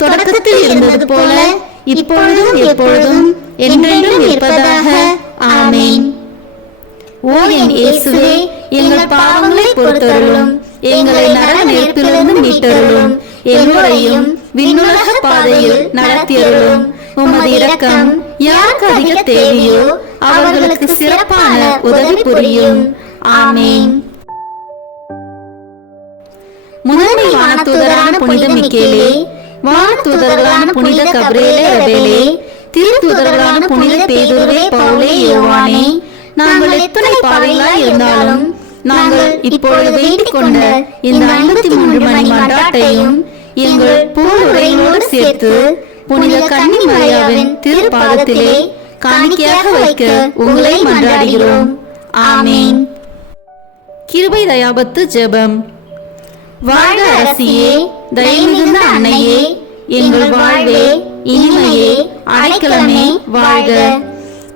தொடக்கத்தில் இருந்தது போல இப்பொழுதும் எப்பொழுதும் என்றென்றும் இருப்பதாக. ஆமேன். ஓ என் இயேசுவே, எங்கள் பாவங்களை பொறுத்தருளும், எங்களை நரக நெருப்பிலிருந்து மீட்டருளும், எல்லோரையும் விண்ணுலக பாதையில் நடத்தியருளும். உமது இரக்கம் யாருக்கு அதிக தேவையோ அவர்களுக்கு சிறப்பான உதவி புரியும். ஆமேன். முதன்மை வானதூதரான புனித மிக்கேலே, வானதூதர்களான புனித கபிரியேலே ரபேலே, திருத்தூதர்களான புனித பேதுருவே, பவுலே, யோவானே, நாங்கள் எத்தனை பாவிகளாய் இருந்தாலும் நாங்கள் இப்பொழுது வேண்டிக் கொண்ட இந்த 53 மணி மன்றாட்டையும் எங்கள் புகழுரையோடு சேர்த்து புனித கன்னி மரியாவின் திருப்பாதத்திலே காணிக்கையாக வைக்க உங்களை மன்றாடுகிறோம். ஆமேன். கிருபை தயாபத்து ஜெபம். வாழ்க அரசியே, தயமிகுந்த அன்னையே, எங்கள் வாழ்வே, இனிமையே, அடைக்கலமே வாழ்க.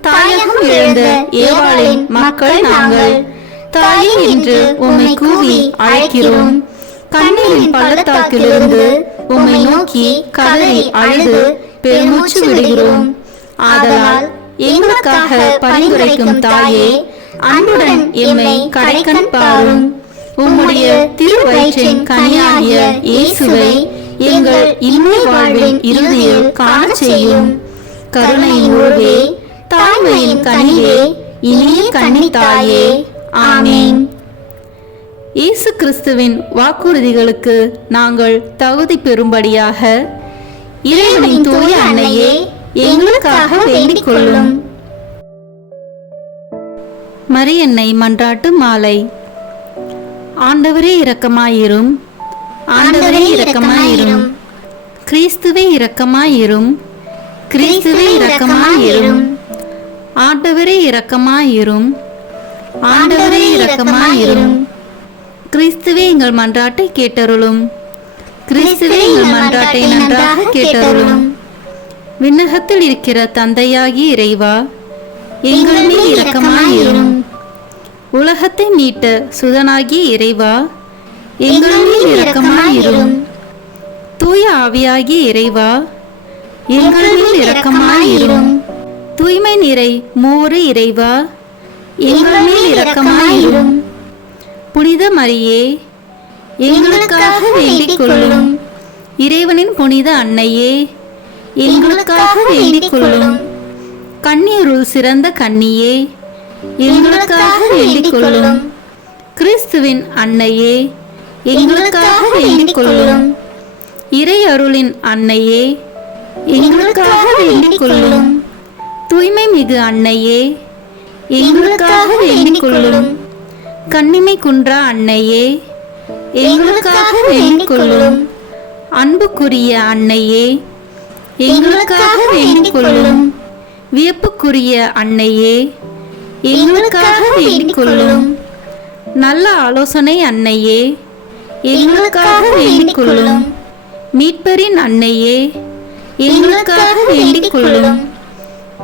தாயகம் இழந்த ஏவாளின் மக்கள் நாங்கள், தாயே என்று உம்மை கூவி அழைக்கிறோம். கண்ணீரின் பள்ளத்தாக்கிலிருந்து உம்மை நோக்கி கதறி அழுது பெருமூச்சு விடுகிறோம். ஆதலால் எங்களுக்காக பரிந்துரைக்கும் தாயே, அன்புடன் எம்மை கடைக்கண் பாரும். உம்முடைய திருவயிற்றின் கனியாகிய இயேசுவை எங்கள் இன்மை வாழ்வின் இறுதியில் காணச் செய்யும். கருணையின் உருவே, தாய்மையின் கனியே, இனிய கன்னி தாயே. ஆமேன். இயேசு கிறிஸ்துவின் வாக்குறுதிகளுக்கு நாங்கள் தகுதி பெறும்படியாக இறைவனின் தூய அன்னையே, எங்களுக்காக வேண்டிக் கொள்ளும். மரியன்னை மன்றாட்டு மாலை. ஆண்டவரே இரக்கமாயிரும், ஆண்டவரே இரக்கமாயிரும், கிறிஸ்துவே இரக்கமாயிரும், கிறிஸ்துவே இரக்கமாயிரும், ஆண்டவரே இரக்கமாயிரும், ஆண்டவரே இரக்கமாயிரும். கிறிஸ்துவே எங்கள் மன்றாட்டை கேட்டருளும், கிறிஸ்துவே எங்கள் மன்றாட்டை நன்றாக கேட்டருளும். விண்ணகத்தில் இருக்கிற தந்தையாகிய இறைவா, எங்கள் மேல் இரக்கமாயிரும். உலகத்தை மீட்ட சுதனாகிய இறைவா, எங்கள் மேல் இரக்கமாயிரும். தூய ஆவியாகிய இறைவா, எங்கள் மேல் இரக்கமாயிரும். தூய்மை நிறை மூவரு இறைவா, எங்கள் மேல் இரக்கமாயிரும். புனித மரியே, எங்களுக்காக வேண்டிக் கொள்ளும். இறைவனின் புனித அன்னையே, எங்களுக்காக வேண்டிக் கொள்ளும். கன்னியருள் சிறந்த கன்னியே, எங்களுக்காக வேண்டிக் கொள்ளும். கிறிஸ்துவின் அன்னையே, எங்களுக்காக வேண்டிக் கொள்ளும். இறை அருளின் அன்னையே, எங்களுக்காக வேண்டிக் கொள்ளும். தூய்மை மிகு அன்னையே, எங்களுக்காக வேண்டிக் கொள்ளும். கன்னிமை குன்றா அன்னையே, எங்களுக்காக வேண்டிக் கொள்ளும். அன்புக்குரிய அன்னையே, எங்களுக்காக வேண்டிக் கொள்ளும். வியப்புக்குரிய அன்னையே, எங்களுக்காக வேண்டிக் கொள்ளும். நல்ல ஆலோசனை அன்னையே, எங்களுக்காக வேண்டிக் கொள்ளும். மீட்பரின் அன்னையே, எங்களுக்காக வேண்டிக் கொள்ளும்.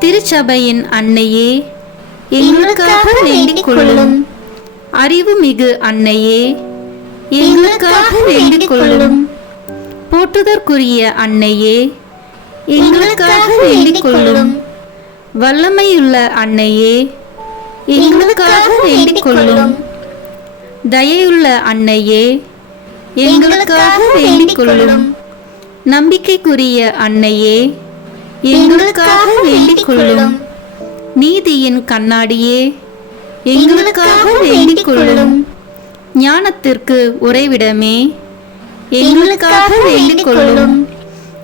திருச்சபையின் அன்னையே, எங்களுக்காக வேண்டிக் கொள்ளும். அறிவு மிகு அன்னையே, எங்களுக்காக வேண்டிக் கொள்ளும். போற்றுதற்குரிய அன்னையே, எங்களுக்காக வேண்டிக் கொள்ளும். வல்லமையுள்ள அன்னையே, எங்களுக்காக வேண்டிக் கொள்ளும். தயையுள்ள அன்னையே, எங்களுக்காக வேண்டிக் கொள்ளும். நம்பிக்கைக்குரிய அன்னையே, எங்களுக்காக வேண்டிக் கொள்ளும். நீதியின் கண்ணாடியே, எங்களுக்காக வேண்டிக் கொள்ளும். ஞானத்திற்கு உறைவிடமே, எங்களுக்காக வேண்டிக் கொள்ளும்.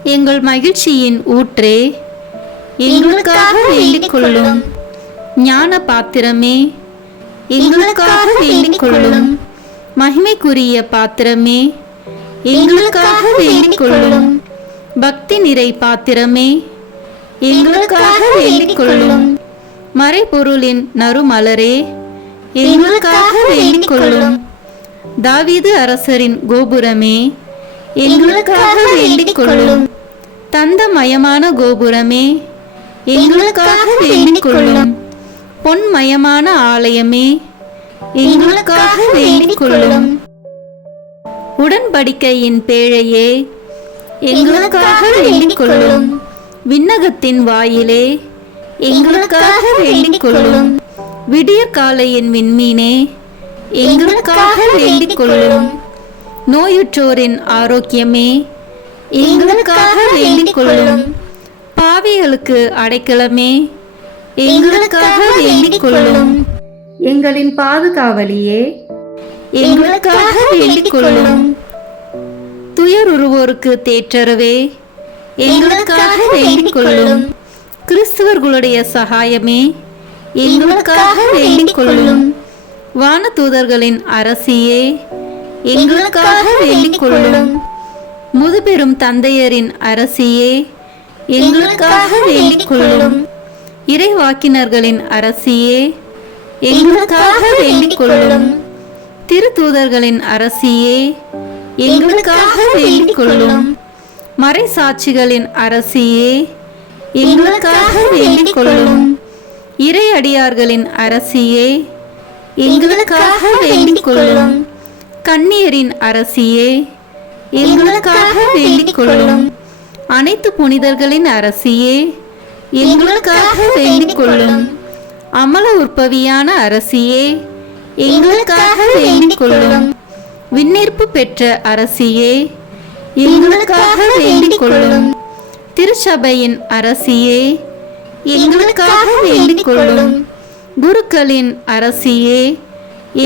எங்கள் மகிழ்ச்சியின் ஊற்றே, எங்களுக்காக வேண்டிக் கொள்ளும். ஞான பாத்திரமே, எங்களுக்காக வேண்டிக் கொள்ளும். மகிமைக்குரிய பாத்திரமே, எங்களுக்காக வேண்டிக் கொள்ளும். பக்தி நிறை பாத்திரமே, எங்களுக்காக வேண்டிக் கொள்ளும். மறைபொருளின் நறுமலரே, எங்களுக்காக வேண்டிக் கொள்ளும். தாவீது அரசரின் கோபுரமே, எங்களுக்காக வேண்டிக் கொள்ளும். தந்தமயமான கோபுரமே, எங்களுக்காக வேண்டிக் கொள்ளும். பொன்மயமான ஆலயமே, எங்களுக்காக வேண்டிக் கொள்ளும். உடன்படிக்கையின் பேழையே, எங்களுக்காக வேண்டிக் கொள்ளும். விண்ணகத்தின் வாயிலே, எங்களுக்காக வேண்டிக் கொள்ளும். விடியற் காலையின் விண்மீனே, எங்களுக்காக வேண்டிக் கொள்ளும். நோயுற்றோரின் ஆரோக்கியமே, எங்களுக்காக வேண்டிக் கொள்ளும். பாவிகளுக்கு அடைக்கலமே, எங்களுக்காக வேண்டிக் கொள்ளும். எங்களின் பாதுகாவலியே, எங்களுக்காக வேண்டிக் கொள்ளும். துயருருவோருக்கு தேற்றரவே, எங்களுக்காக வேண்டிக் கொள்ளும். கிறிஸ்துவர்களுடைய சகாயமே, எங்களுக்காக வேண்டிக் கொள்ளும். வானதூதர்களின் அரசியே, எங்களுக்காக வேண்டிக் கொள்ளும். முதுபெரும் தந்தையரின் அரசியே, எங்களுக்காக வேண்டிக் கொள்ளும். இறைவாக்கினர்களின் அரசியே, எங்களுக்காக வேண்டிக் கொள்ளும். திருத்தூதர்களின் அரசியே, எங்களுக்காக வேண்டிக் கொள்ளும். மறைசாட்சிகளின் அரசியே, எங்களுக்காக வேண்டிக் கொள்ளும். இறையடியார்களின் அரசியே, எங்களுக்காக வேண்டிக் கொள்ளும். கன்னியரின் அரசியே, எங்களுக்காக வேண்டிக் கொள்ளும். அனைத்து புனிதர்களின் அரசியே, எங்களுக்காக வேண்டிக் கொள்ளும். அமல உற்பவியான அரசியே, எங்களுக்காக வேண்டிக் கொள்ளும். விண்ணேற்பு பெற்ற அரசியே, எங்களுக்காக வேண்டிக் கொள்ளும். திருச்சபையின் அரசியே, எங்களுக்காக வேண்டிக் கொள்ளும். குருக்களின் அரசியே,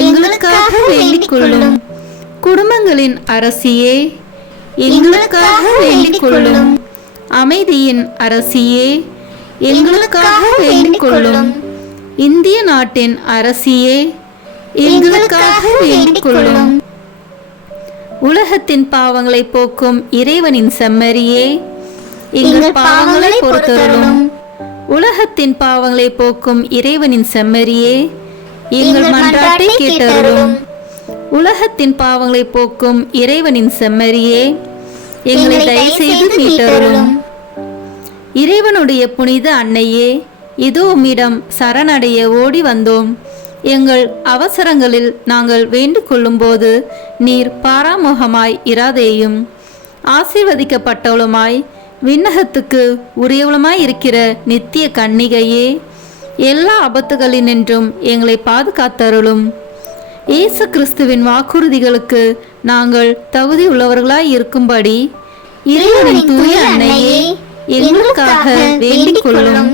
எங்களுக்காக வேண்டிக் கொள்ளும். குடும்பங்களின் அரசியே, எங்களுக்காக வேண்டிக் கொள்ளும். அமைதியின் அரசியே, எங்களுக்காக வேண்டிக் கொள்ளும். இந்திய நாட்டின் அரசியே, எங்களுக்காக வேண்டிக் கொள்ளும். உலகத்தின் பாவங்களை போக்கும் இறைவனின் செம்மறியே, எங்கள் பாவங்களை பொறுத்தருளும். உலகத்தின் பாவங்களை போக்கும் இறைவனின் செம்மறியே, எங்கள் மன்றாட்டை கேட்டருளும். உலகத்தின் பாவங்களை போக்கும் இறைவனின் செம்மறியே, எங்களை தயவுசெய்து மீட்டருளும். இறைவனுடைய புனித அன்னையே, இதோ உம்மிடம் சரணடைய ஓடி வந்தோம். எங்கள் அவசரங்களில் நாங்கள் வேண்டிக் கொள்ளும்போது நீர் பாராமுகமாய் இராதேயும். ஆசீர்வதிக்கப்பட்டவளுமாய் விண்ணகத்துக்கு உரியவளுமாய் இருக்கிற நித்திய கன்னிகையே, எல்லா ஆபத்துகளினின்றும் எங்களை பாதுகாத்தருளும். இயேசு கிறிஸ்துவின் வாக்குறுதிகளுக்கு நாங்கள் தகுதி உள்ளவர்களாய் இருக்கும்படி இறைவனின் தூய அன்னையே, எங்களுக்காக வேண்டிக் கொள்ளும்.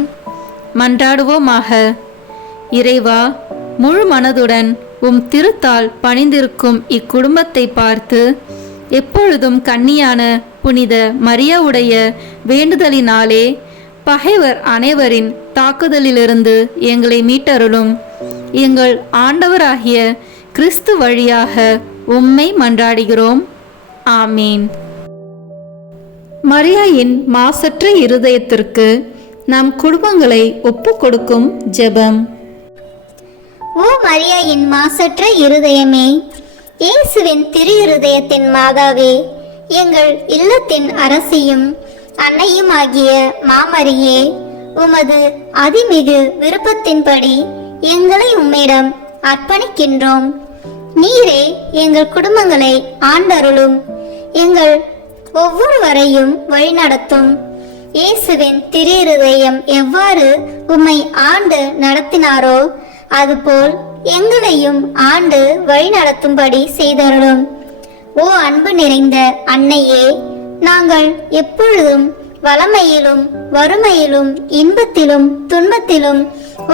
மன்றாடுவோமாக. இறைவா, முழு மனதுடன் உம் திருத்தால் பணிந்திருக்கும் இக்குடும்பத்தை பார்த்து எப்பொழுதும் கன்னியான புனித மரியாவுடைய வேண்டுதலினாலே பகைவர் அனைவரின் தாக்குதலிலிருந்து எங்களை மீட்டருளும். எங்கள் ஆண்டவராகிய கிறிஸ்து வழியாக உம்மை மன்றாடுகிறோம். ஆமீன். மரியாயின் மாசற்ற இருதயத்திற்கு நம் குடும்பங்களை ஒப்புக் கொடுக்கும் ஜெபம். ஓ மரியாயின் மாசற்ற இருதயமே, இயேசுவின் திரு இருதயத்தின் மாதாவே, எங்கள் இல்லத்தின் அரசியும் அன்னையுமாகிய மாமரியே, உமது அதிமிகு விருப்பத்தின்படி எங்களை உம்மிடம் அர்ப்பணிக்கின்றோம். நீரே எங்கள் குடும்பங்களை ஆண்டருளும், எங்கள் ஒவ்வொருவரையும் வழிநடத்தும். இயேசுவின் திரு இருதயம் எவ்வாறு உம்மை ஆண்டு நடத்தினாரோ அதுபோல் எங்களையும் ஆண்டு வழிநடத்தும்படி செய்தருளும். ஓ அன்பு நிறைந்த அன்னையே, நாங்கள் எப்பொழுதும் வளமையிலும் வறுமையிலும் இன்பத்திலும் துன்பத்திலும்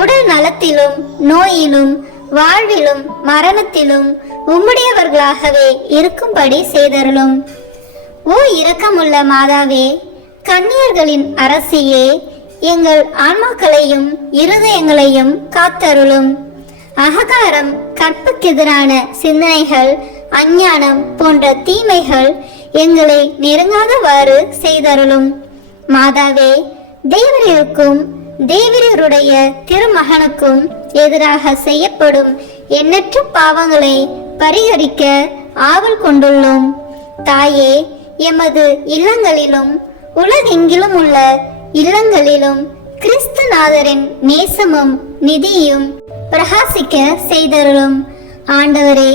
உடல் நலத்திலும் நோயிலும் வாழ்விலும் மரணத்திலும் உம்முடையவர்களாகவே இருக்கும்படி செய்தருளும். ஓ இரக்கமுள்ள மாதாவே, கன்னியர்களின் அரசியே, எங்கள் ஆன்மாக்களையும் இருதயங்களையும் காத்தருளும். அகங்காரம், கற்புக்கெதிரான சிந்தனைகள், அஞ்ஞானம் போன்ற தீமைகள் எங்களை நெருங்காதவாறு செய்தருளும். மாதாவே, தேவரீருக்கும் தேவரீருடைய திருமகனுக்கும் எதிராக செய்யப்படும் எண்ணற்ற பாவங்களை பரிகரிக்க ஆவல் கொண்டுள்ளோம். தாயே, எமது இல்லங்களிலும் உலகெங்கிலும் உள்ள இல்லங்களிலும் கிறிஸ்துநாதரின் நேசமும் நிதியும் பிரகாசிக்க செய்தருளும். ஆண்டவரே,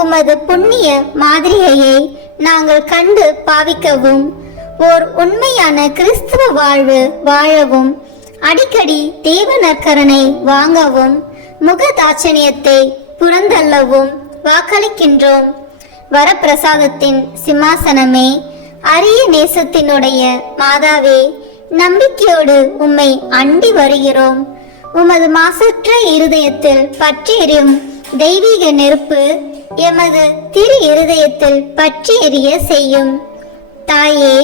உமது புண்ணிய மாதிரியை நாங்கள் கண்டு பாவிக்கவும், ஓர் உண்மையான கிறிஸ்துவ வாழ்வு வாழவும், அடிக்கடி தேவ நற்கருணை வாங்கவும், முகதாட்சணியத்தை புறந்தள்ளவும் வாக்களிக்கின்றோம். வரப்பிரசாதத்தின் சிம்மாசனமே, அரிய நேசத்தினுடைய மாதாவே, நம்பிக்கையோடு உம்மை அண்டி வருகிறோம். உமது மாசற்ற இருதயத்தில் பற்றி எரியும் தெய்வீக நெருப்பு எமது திரு இருதயத்தில் பற்றி எரிய செய்யும். தாயே,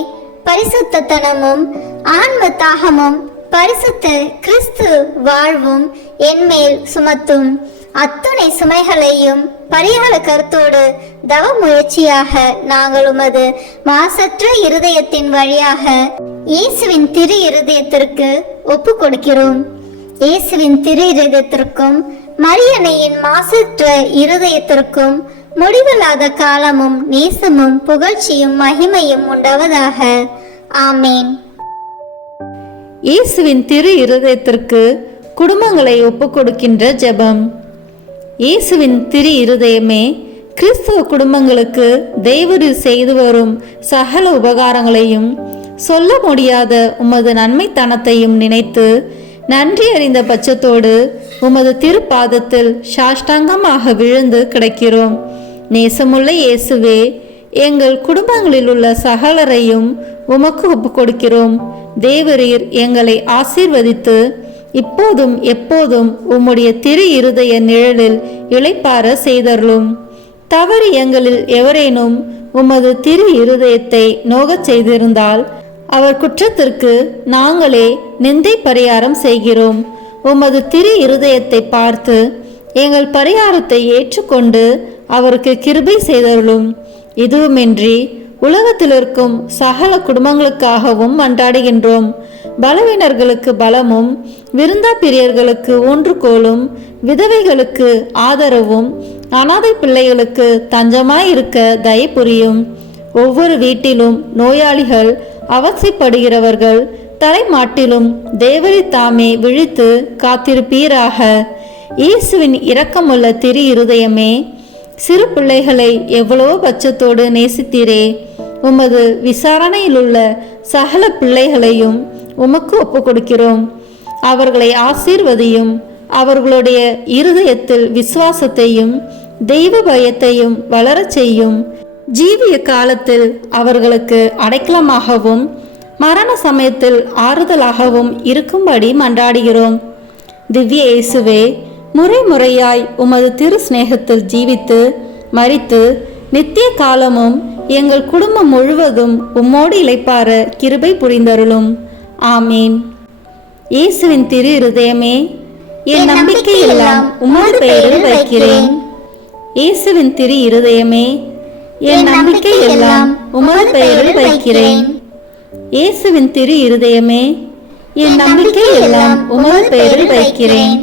பரிசுத்தனமும் ஆன்ம தாகமும் பரிசுத்த கிறிஸ்து வாழ்வும் என்மேல் சுமத்தும். அத்துணை சுமைகளையும் பரிகார கருத்தோடு தவ முயற்சியாக நாங்கள் உமது மாசற்ற இருதயத்தின் வழியாக இயேசுவின் திரு இருதயத்திற்கு ஒப்பு கொடுக்கிறோம். இயேசுவின் திரு இருதயத்திற்கும் மரியன்னையின் மாசற்ற இருதயத்திற்கும் முடிவில்லாத காலமும் நேசமும் புகழ்ச்சியும் மகிமையும் உண்டாவதாக. ஆமேன். இயேசுவின் திரு இருதயத்திற்கு குடும்பங்களை ஒப்புக் கொடுக்கின்ற ஜெபம். இயேசுவின் திரு இருதயமே, கிறிஸ்தவ குடும்பங்களுக்கு தேவரீர் செய்து வரும் சகல உபகாரங்களையும் சொல்ல முடியாத உமது நன்மைத்தனத்தையும் நினைத்து நன்றி அறிந்த பட்சத்தோடு உமது திருப்பாதத்தில் சாஷ்டாங்கமாக விழுந்து கிடக்கிறோம். நேசமுள்ள இயேசுவே, எங்கள் குடும்பங்களில் உள்ள சகலரையும் உமக்கு ஒப்பு கொடுக்கிறோம். தேவரீர் எங்களை ஆசீர்வதித்து இப்போதும் எப்போதும் உம்முடைய திரு இருதய நிழலில் இளைப்பார செய்தருளும். தவறு எங்களில் எவரேனும் உமது திரு இருதயத்தை நோகச் செய்திருந்தால் அவர் குற்றத்திற்கு நாங்களே நிந்தை பரிகாரம் செய்கிறோம். உமது திரு இருதயத்தை பார்த்து எங்கள் பரிகாரத்தை ஏற்றுக்கொண்டு அவருக்கு கிருபை செய்தருளும். இதுவுமின்றி உலகத்தில் இருக்கும் சகல குடும்பங்களுக்காகவும் மன்றாடுகின்றோம். பலவீனர்களுக்கு பலமும், விருந்தா பிரியர்களுக்கு ஊன்றுகோலும், விதவைகளுக்கு ஆதரவும், அனாதை பிள்ளைகளுக்கு தஞ்சமாயிருக்க தயை புரியும். ஒவ்வொரு வீட்டிலும் நோயாளிகள், அவசைப்படுகிறவர்கள் தலைமாட்டிலும் தேவரை தாமே விழித்து காத்திருப்பீராக. இயேசுவின் இரக்கமுள்ள திரு இருதயமே, சிறு பிள்ளைகளை எவ்வளவோ பட்சத்தோடு நேசித்தீரே. உமது விசாரணையிலுள்ள சகல பிள்ளைகளையும் உமக்கு ஒப்பு கொடுக்கிறோம். அவர்களை ஆசீர்வதியும். அவர்களுடைய இருதயத்தில் விசுவாசத்தையும் தெய்வ பயத்தையும் வளரச் செய்யும். ஜீவிய காலத்தில் அவர்களுக்கு அடைக்கலமாகவும் மரண சமயத்தில் ஆறுதலாகவும் இருக்கும்படி மன்றாடுகிறோம். திவ்ய இயேசுவே, முறை முறையாய் உமது திரு சிநேகத்தில் ஜீவித்து மரித்து நித்திய காலமும் எங்கள் குடும்பம் முழுவதும் உம்மோடு இளைப்பார கிருபை புரிந்தருளும். ஆமீன். இயேசுவின் திரு இருதயமே, என் நம்பிக்கையெல்லாம் உமது பெயரில் வைக்கிறேன். இயேசுவின் திரு இருதயமே, என் நம்பிக்கையெல்லாம் உமது பெயரில் வைக்கிறேன். இயேசுவின் திரு இருதயமே, என் நம்பிக்கையெல்லாம் உமது பெயரில் வைக்கிறேன்.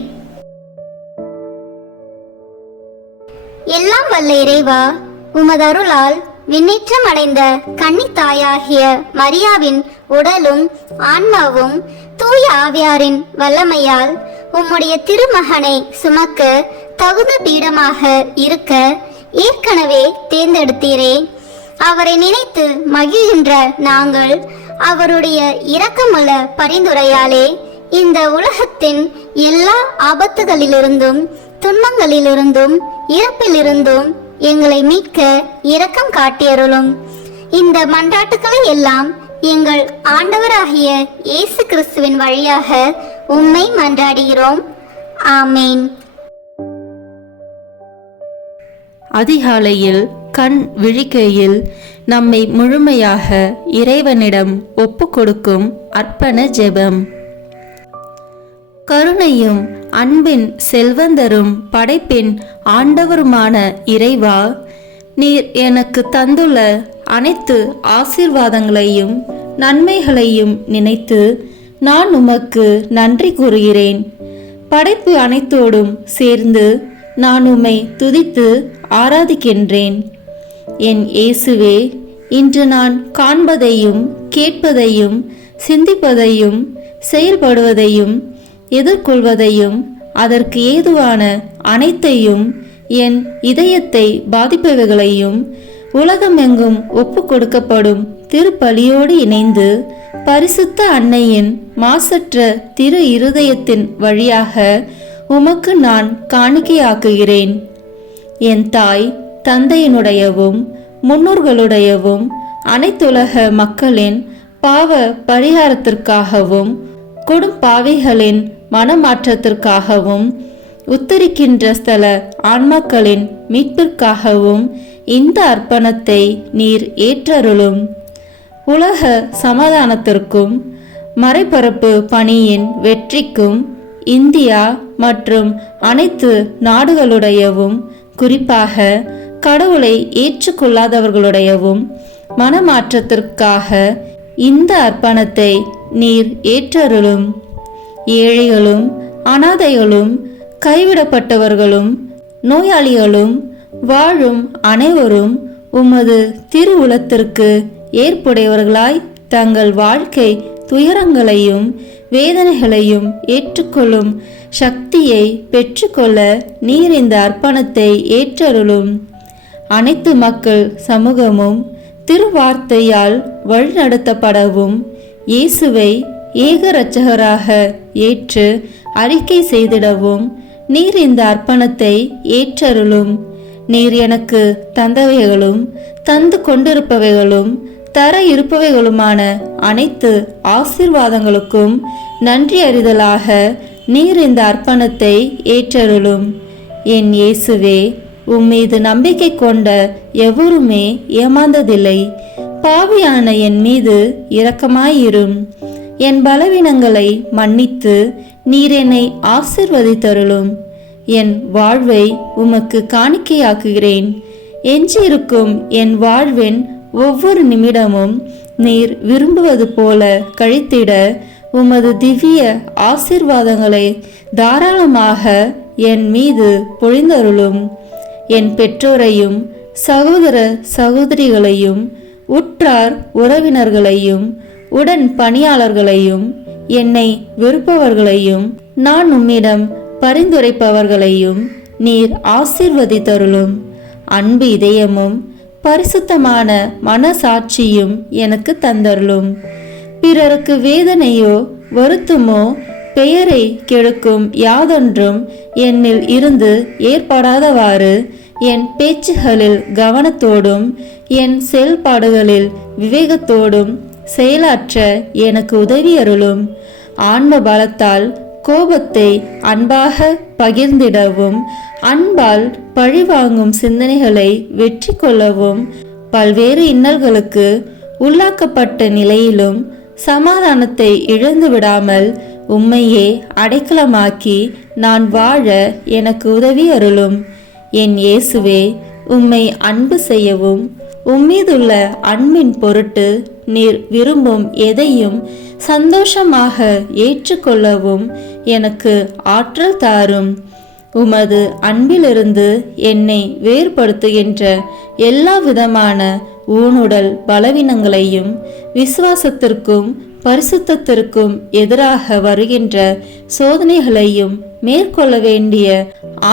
எல்லாம் வல்ல இறைவா, உமதருளால் விண்ணேற்றம் அடைந்த கன்னி தாயாகிய மரியாவின் உடலும் ஆன்மாவும் தூய ஆவியாரின் வல்லமையால் உம்முடைய திருமகனை சுமக்க தகுந்த பீடமாக இருக்க ஏற்கனவே தேர்ந்தெடுத்தீரே. அவரை நினைத்து மகிழ்கின்ற நாங்கள் அவருடைய இரக்கமுள்ள பரிந்துரையாலே இந்த உலகத்தின் எல்லா ஆபத்துகளிலிருந்தும் துன்பங்களிலிருந்தும் இறப்பிலிருந்தும் எங்களை மீட்க இரக்கம் காட்டியருளும். இந்த மன்றாட்டுக்களை எல்லாம் எங்கள் ஆண்டவராகிய இயேசு கிறிஸ்துவின் வழியாக உம்மை மன்றாடுகிறோம். ஆமேன். அதிகாலையில் கண் விழிக்கையில் நம்மை முழுமையாக இறைவனிடம் ஒப்பு கொடுக்கும் அர்ப்பண ஜெபம். கருணையும் அன்பின் செல்வந்தரும் படைப்பின் ஆண்டவருமான இறைவா, நீர் எனக்கு தந்துள்ள அனைத்து ஆசீர்வாதங்களையும் நன்மைகளையும் நினைத்து நான் உமக்கு நன்றி கூறுகிறேன். படைப்பு அனைத்தோடும் சேர்ந்து நான் உம்மை துதித்து ஆராதிக்கின்றேன். என் இயேசுவே, இன்று நான் காண்பதையும் கேட்பதையும் சிந்திப்பதையும் செயல்படுவதையும் எதிர்கொள்வதையும் அதற்கு ஏதுவான அனைத்தையும் என் இதயத்தை பாதிப்பவைகளையும் உலகமெங்கும் ஒப்பு கொடுக்கப்படும் திருப்பலியோடு இணைந்து பரிசுத்த அன்னையின் மாசற்ற திரு இருதயத்தின் வழியாக உமக்கு நான் காணிக்கையாக்குகிறேன். என் தாய் தந்தையினுடையவும் முன்னோர்களுடையவும் அனைத்துலக மக்களின் பாவ பரிகாரத்திற்காகவும் கொடும்பாவிகளின் மனமாற்றத்திற்காகவும் உத்தரிக்கின்ற ஸ்தல ஆன்மாக்களின் மீட்பிற்காகவும் இந்த அர்ப்பணத்தை நீர் ஏற்றருளும். உலக சமாதானத்திற்கும் மறைபரப்பு பணியின் வெற்றிக்கும் இந்தியா மற்றும் அனைத்து நாடுகளுடையவும் குறிப்பாக கடவுளை ஏற்றுக்கொள்ளாதவர்களுடையவும் மனமாற்றத்திற்காக இந்த அர்ப்பணத்தை நீர் ஏற்றருளும். ஏழைகளும் அனாதைகளும் கைவிடப்பட்டவர்களும் நோயாளிகளும் வாழும் அனைவரும் உமது திருவுளத்திற்கு ஏற்புடையவர்களாய் தங்கள் வாழ்க்கை துயரங்களையும் வேதனைகளையும் ஏற்றுக்கொள்ளும் சக்தியை பெற்றுக்கொள்ள நீர் இந்த அர்ப்பணத்தை ஏற்றருளும். அனைத்து மக்கள் சமூகமும் திருவார்த்தையால் வழிநடத்தப்படவும் இயேசுவை ஏக இரட்சகராக ஏற்று அறிக்கை செய்திடவும் நீர் இந்த அர்ப்பணத்தை ஏற்றருளும். நீர் எனக்கு தந்தவைகளும் தந்து கொண்டிருப்பவைகளும் தர இருப்பவைகளுமான அனைத்து ஆசீர்வாதங்களுக்கும் நன்றி அறிதலாக நீர் இந்த அர்ப்பணத்தை ஏற்றருளும். என் இயேசுவே, உம்மீது நம்பிக்கை கொண்ட எவருமே ஏமாந்ததில்லை. பாவியான என் மீது இரக்கமாயிரும். என் பலவீனங்களை மன்னித்து நீர் என்னை ஆசிர்வதித்தருளும். என் வாழ்வை உமக்கு காணிக்கையாக்குகிறேன். எஞ்சியிருக்கும் என் வாழ்வின் ஒவ்வொரு நிமிடமும் நீர் விரும்புவது போல கழித்திட உமது திவ்ய ஆசீர்வாதங்களை தாராளமாக என் மீது பொழிந்தருளும். என் பெற்றோரையும் சகோதர சகோதரிகளையும் உற்றார் உறவினர்களையும் உடன் பணியாளர்களையும் என்னை வெறுப்பவர்களையும் நான் உம்மிடம் பரிந்துரைப்பவர்களையும் நீர் ஆசீர்வதித்தருளும். அன்பு இதயமும் பரிசுத்தமான மனசாட்சியும் எனக்கு தந்தருளும். பிறருக்கு வேதனையோ வருத்தமோ பெயரை கெடுக்கும் யாதொன்றும் என்னில் இருந்து ஏற்படாதவாறு என் பேச்சுகளில் கவனத்தோடும் என் செயல்பாடுகளில் விவேகத்தோடும் செயலாற்ற எனக்கு உதவி அருளும். ஆன்ம பலத்தால் கோபத்தை அன்பாக பகிர்ந்திடவும் அன்பால் பழிவாங்கும் சிந்தனைகளை வெற்றி கொள்ளவும் பல்வேறு இன்னல்களுக்கு உள்ளாக்கப்பட்ட நிலையிலும் சமாதானத்தை இழந்து விடாமல் உம்மையே அடைக்கலமாக்கி நான் வாழ எனக்கு உதவி அருளும். என் இயேசுவே, உம்மை அன்பு செய்யவும் உம்மீதுள்ள அன்பின் பொருட்டு நீர் விரும்பும் எதையும் சந்தோஷமாக ஏற்றுக்கொள்ளவும் எனக்கு ஆற்றல் தாரும். உமது அன்பிலிருந்து என்னை வேறுபடுத்துகின்ற எல்லா விதமான ஊனுடல் பலவீனங்களையும் விசுவாசத்திற்கும் பரிசுத்தத்திற்கும் எதிராக வருகின்ற சோதனைகளையும் மேற்கொள்ள வேண்டிய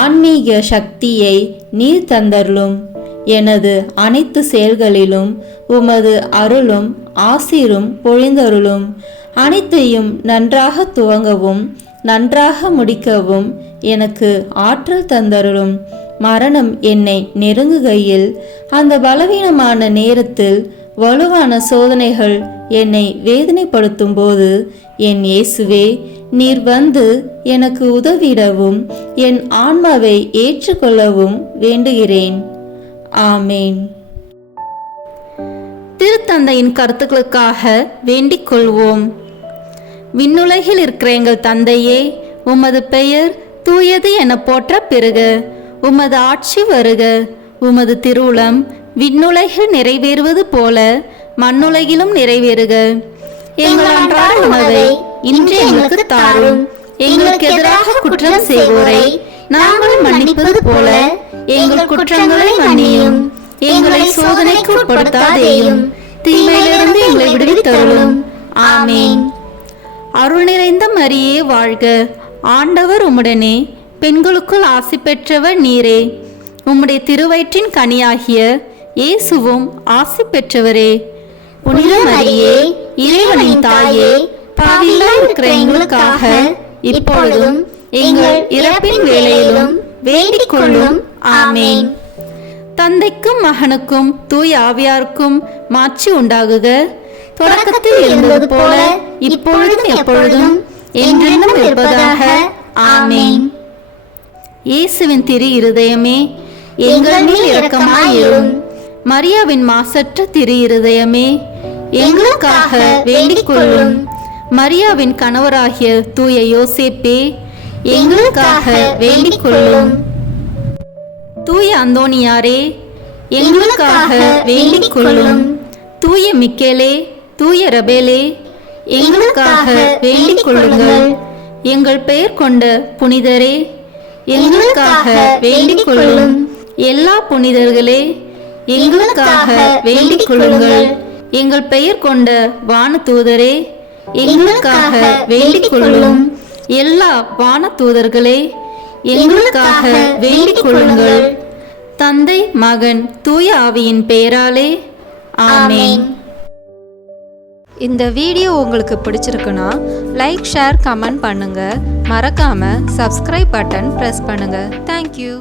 ஆன்மீக சக்தியை நீர் தந்தருளும். எனது அனைத்து செயல்களிலும் உமது அருளும் ஆசீரும் பொழிந்தருளும். அனைத்தையும் நன்றாக துவங்கவும் நன்றாக முடிக்கவும் எனக்கு ஆற்றல் தந்தருளும். மரணம் என்னை நெருங்குகையில், அந்த பலவீனமான நேரத்தில் வலுவான சோதனைகள் என்னை வேதனைப்படுத்தும் போது, என் இயேசுவே, நீர் வந்து எனக்கு உதவிடவும் என் ஆன்மாவை ஏற்றுக்கொள்ளவும் வேண்டுகிறேன். ஆமேன். திருத்தந்தையின் கருத்துக்களுக்காக வேண்டிக் கொள்வோம். விண்ணுலகில் இருக்கிற எங்கள் தந்தையே, உமது பெயர் தூயது என போற்ற பெறுக. உமது ஆட்சி வருக. உமது திருவுளம் விண்ணுலகில் நிறைவேறுவது போல மண்ணுலகிலும் நிறைவேறுக. எங்கள் அன்றாட உணவை இன்று எங்களுக்கு தாரும். எங்களுக்கு எதிராக குற்றம் செய்வோரை நாங்கள் மன்னிப்பது போல எங்கள் குற்றங்களை மன்னியும். எங்களை சோதனைக்கு உட்படுத்தாதேயும், தீமையிலிருந்து எங்களை விடுவித்தருளும். ஆமேன். அருள் நிறைந்த மரியே வாழ்க. ஆண்டவர் உம்முடனே, பெண்களுக்குள் ஆசி பெற்றவர் நீரே. உம்முடைய திருவயிற்றின் கனியாகிய இயேசுவும் ஆசி பெற்றவரே. புனித மரியே, இறைவனின் தாயே, பாவிகளாய் இருக்கிற எங்களுக்காக இப்பொழுதும் எங்கள் இறப்பின் வேளையிலும் வேண்டிக் கொள்ளும். ஆமேன். தந்தைக்கும் மகனுக்கும் தூய ஆவியாருக்கும் மாட்சி உண்டாகுக. தொடக்கத்தில் இருந்தது போல இப்பொழுதும் எப்பொழுதும் என்றென்றும் இருப்பதாக. ஆமேன். இயேசுவின் திரு இருதயமே, எங்கள் மேல் இரக்கமாயிரும். மரியாவின் மாசற்ற திரு இருதயமே, எங்களுக்காக வேண்டிக் கொள்ளும். மரியாவின் கணவராகிய தூய யோசேப்பே, எங்களுக்காக வேண்டிக் கொள்ளும். தூய அந்தோனியாரே, எங்களுக்காக வேண்டிக் கொள்ளும். தூய மிக்கேலே, தூய ரபேலே, எங்களுக்காக வேண்டிக் கொள்ளுங்கள். எங்கள் பெயர் கொண்ட புனிதரே, எங்களுக்காக வேண்டிக் கொள்ளும். எல்லா புனிதர்களே, எங்களுக்காக வேண்டிக் கொள்ளுங்கள். எங்கள் பெயர் கொண்ட வானதூதரே, எங்களுக்காக வேண்டிக் கொள்ளும். எல்லா வானதூதர்களே, எங்களுக்காக வேண்டிக் கொள்ளுங்கள். தந்தை, மகன், தூய ஆவியின் பெயராலே. ஆமேன். இந்த வீடியோ உங்களுக்கு பிடிச்சிருக்குன்னா லைக், ஷேர், கமெண்ட் பண்ணுங்க. மறக்காம சப்ஸ்கிரைப் பட்டன் பிரஸ் பண்ணுங்க. தேங்க்யூ.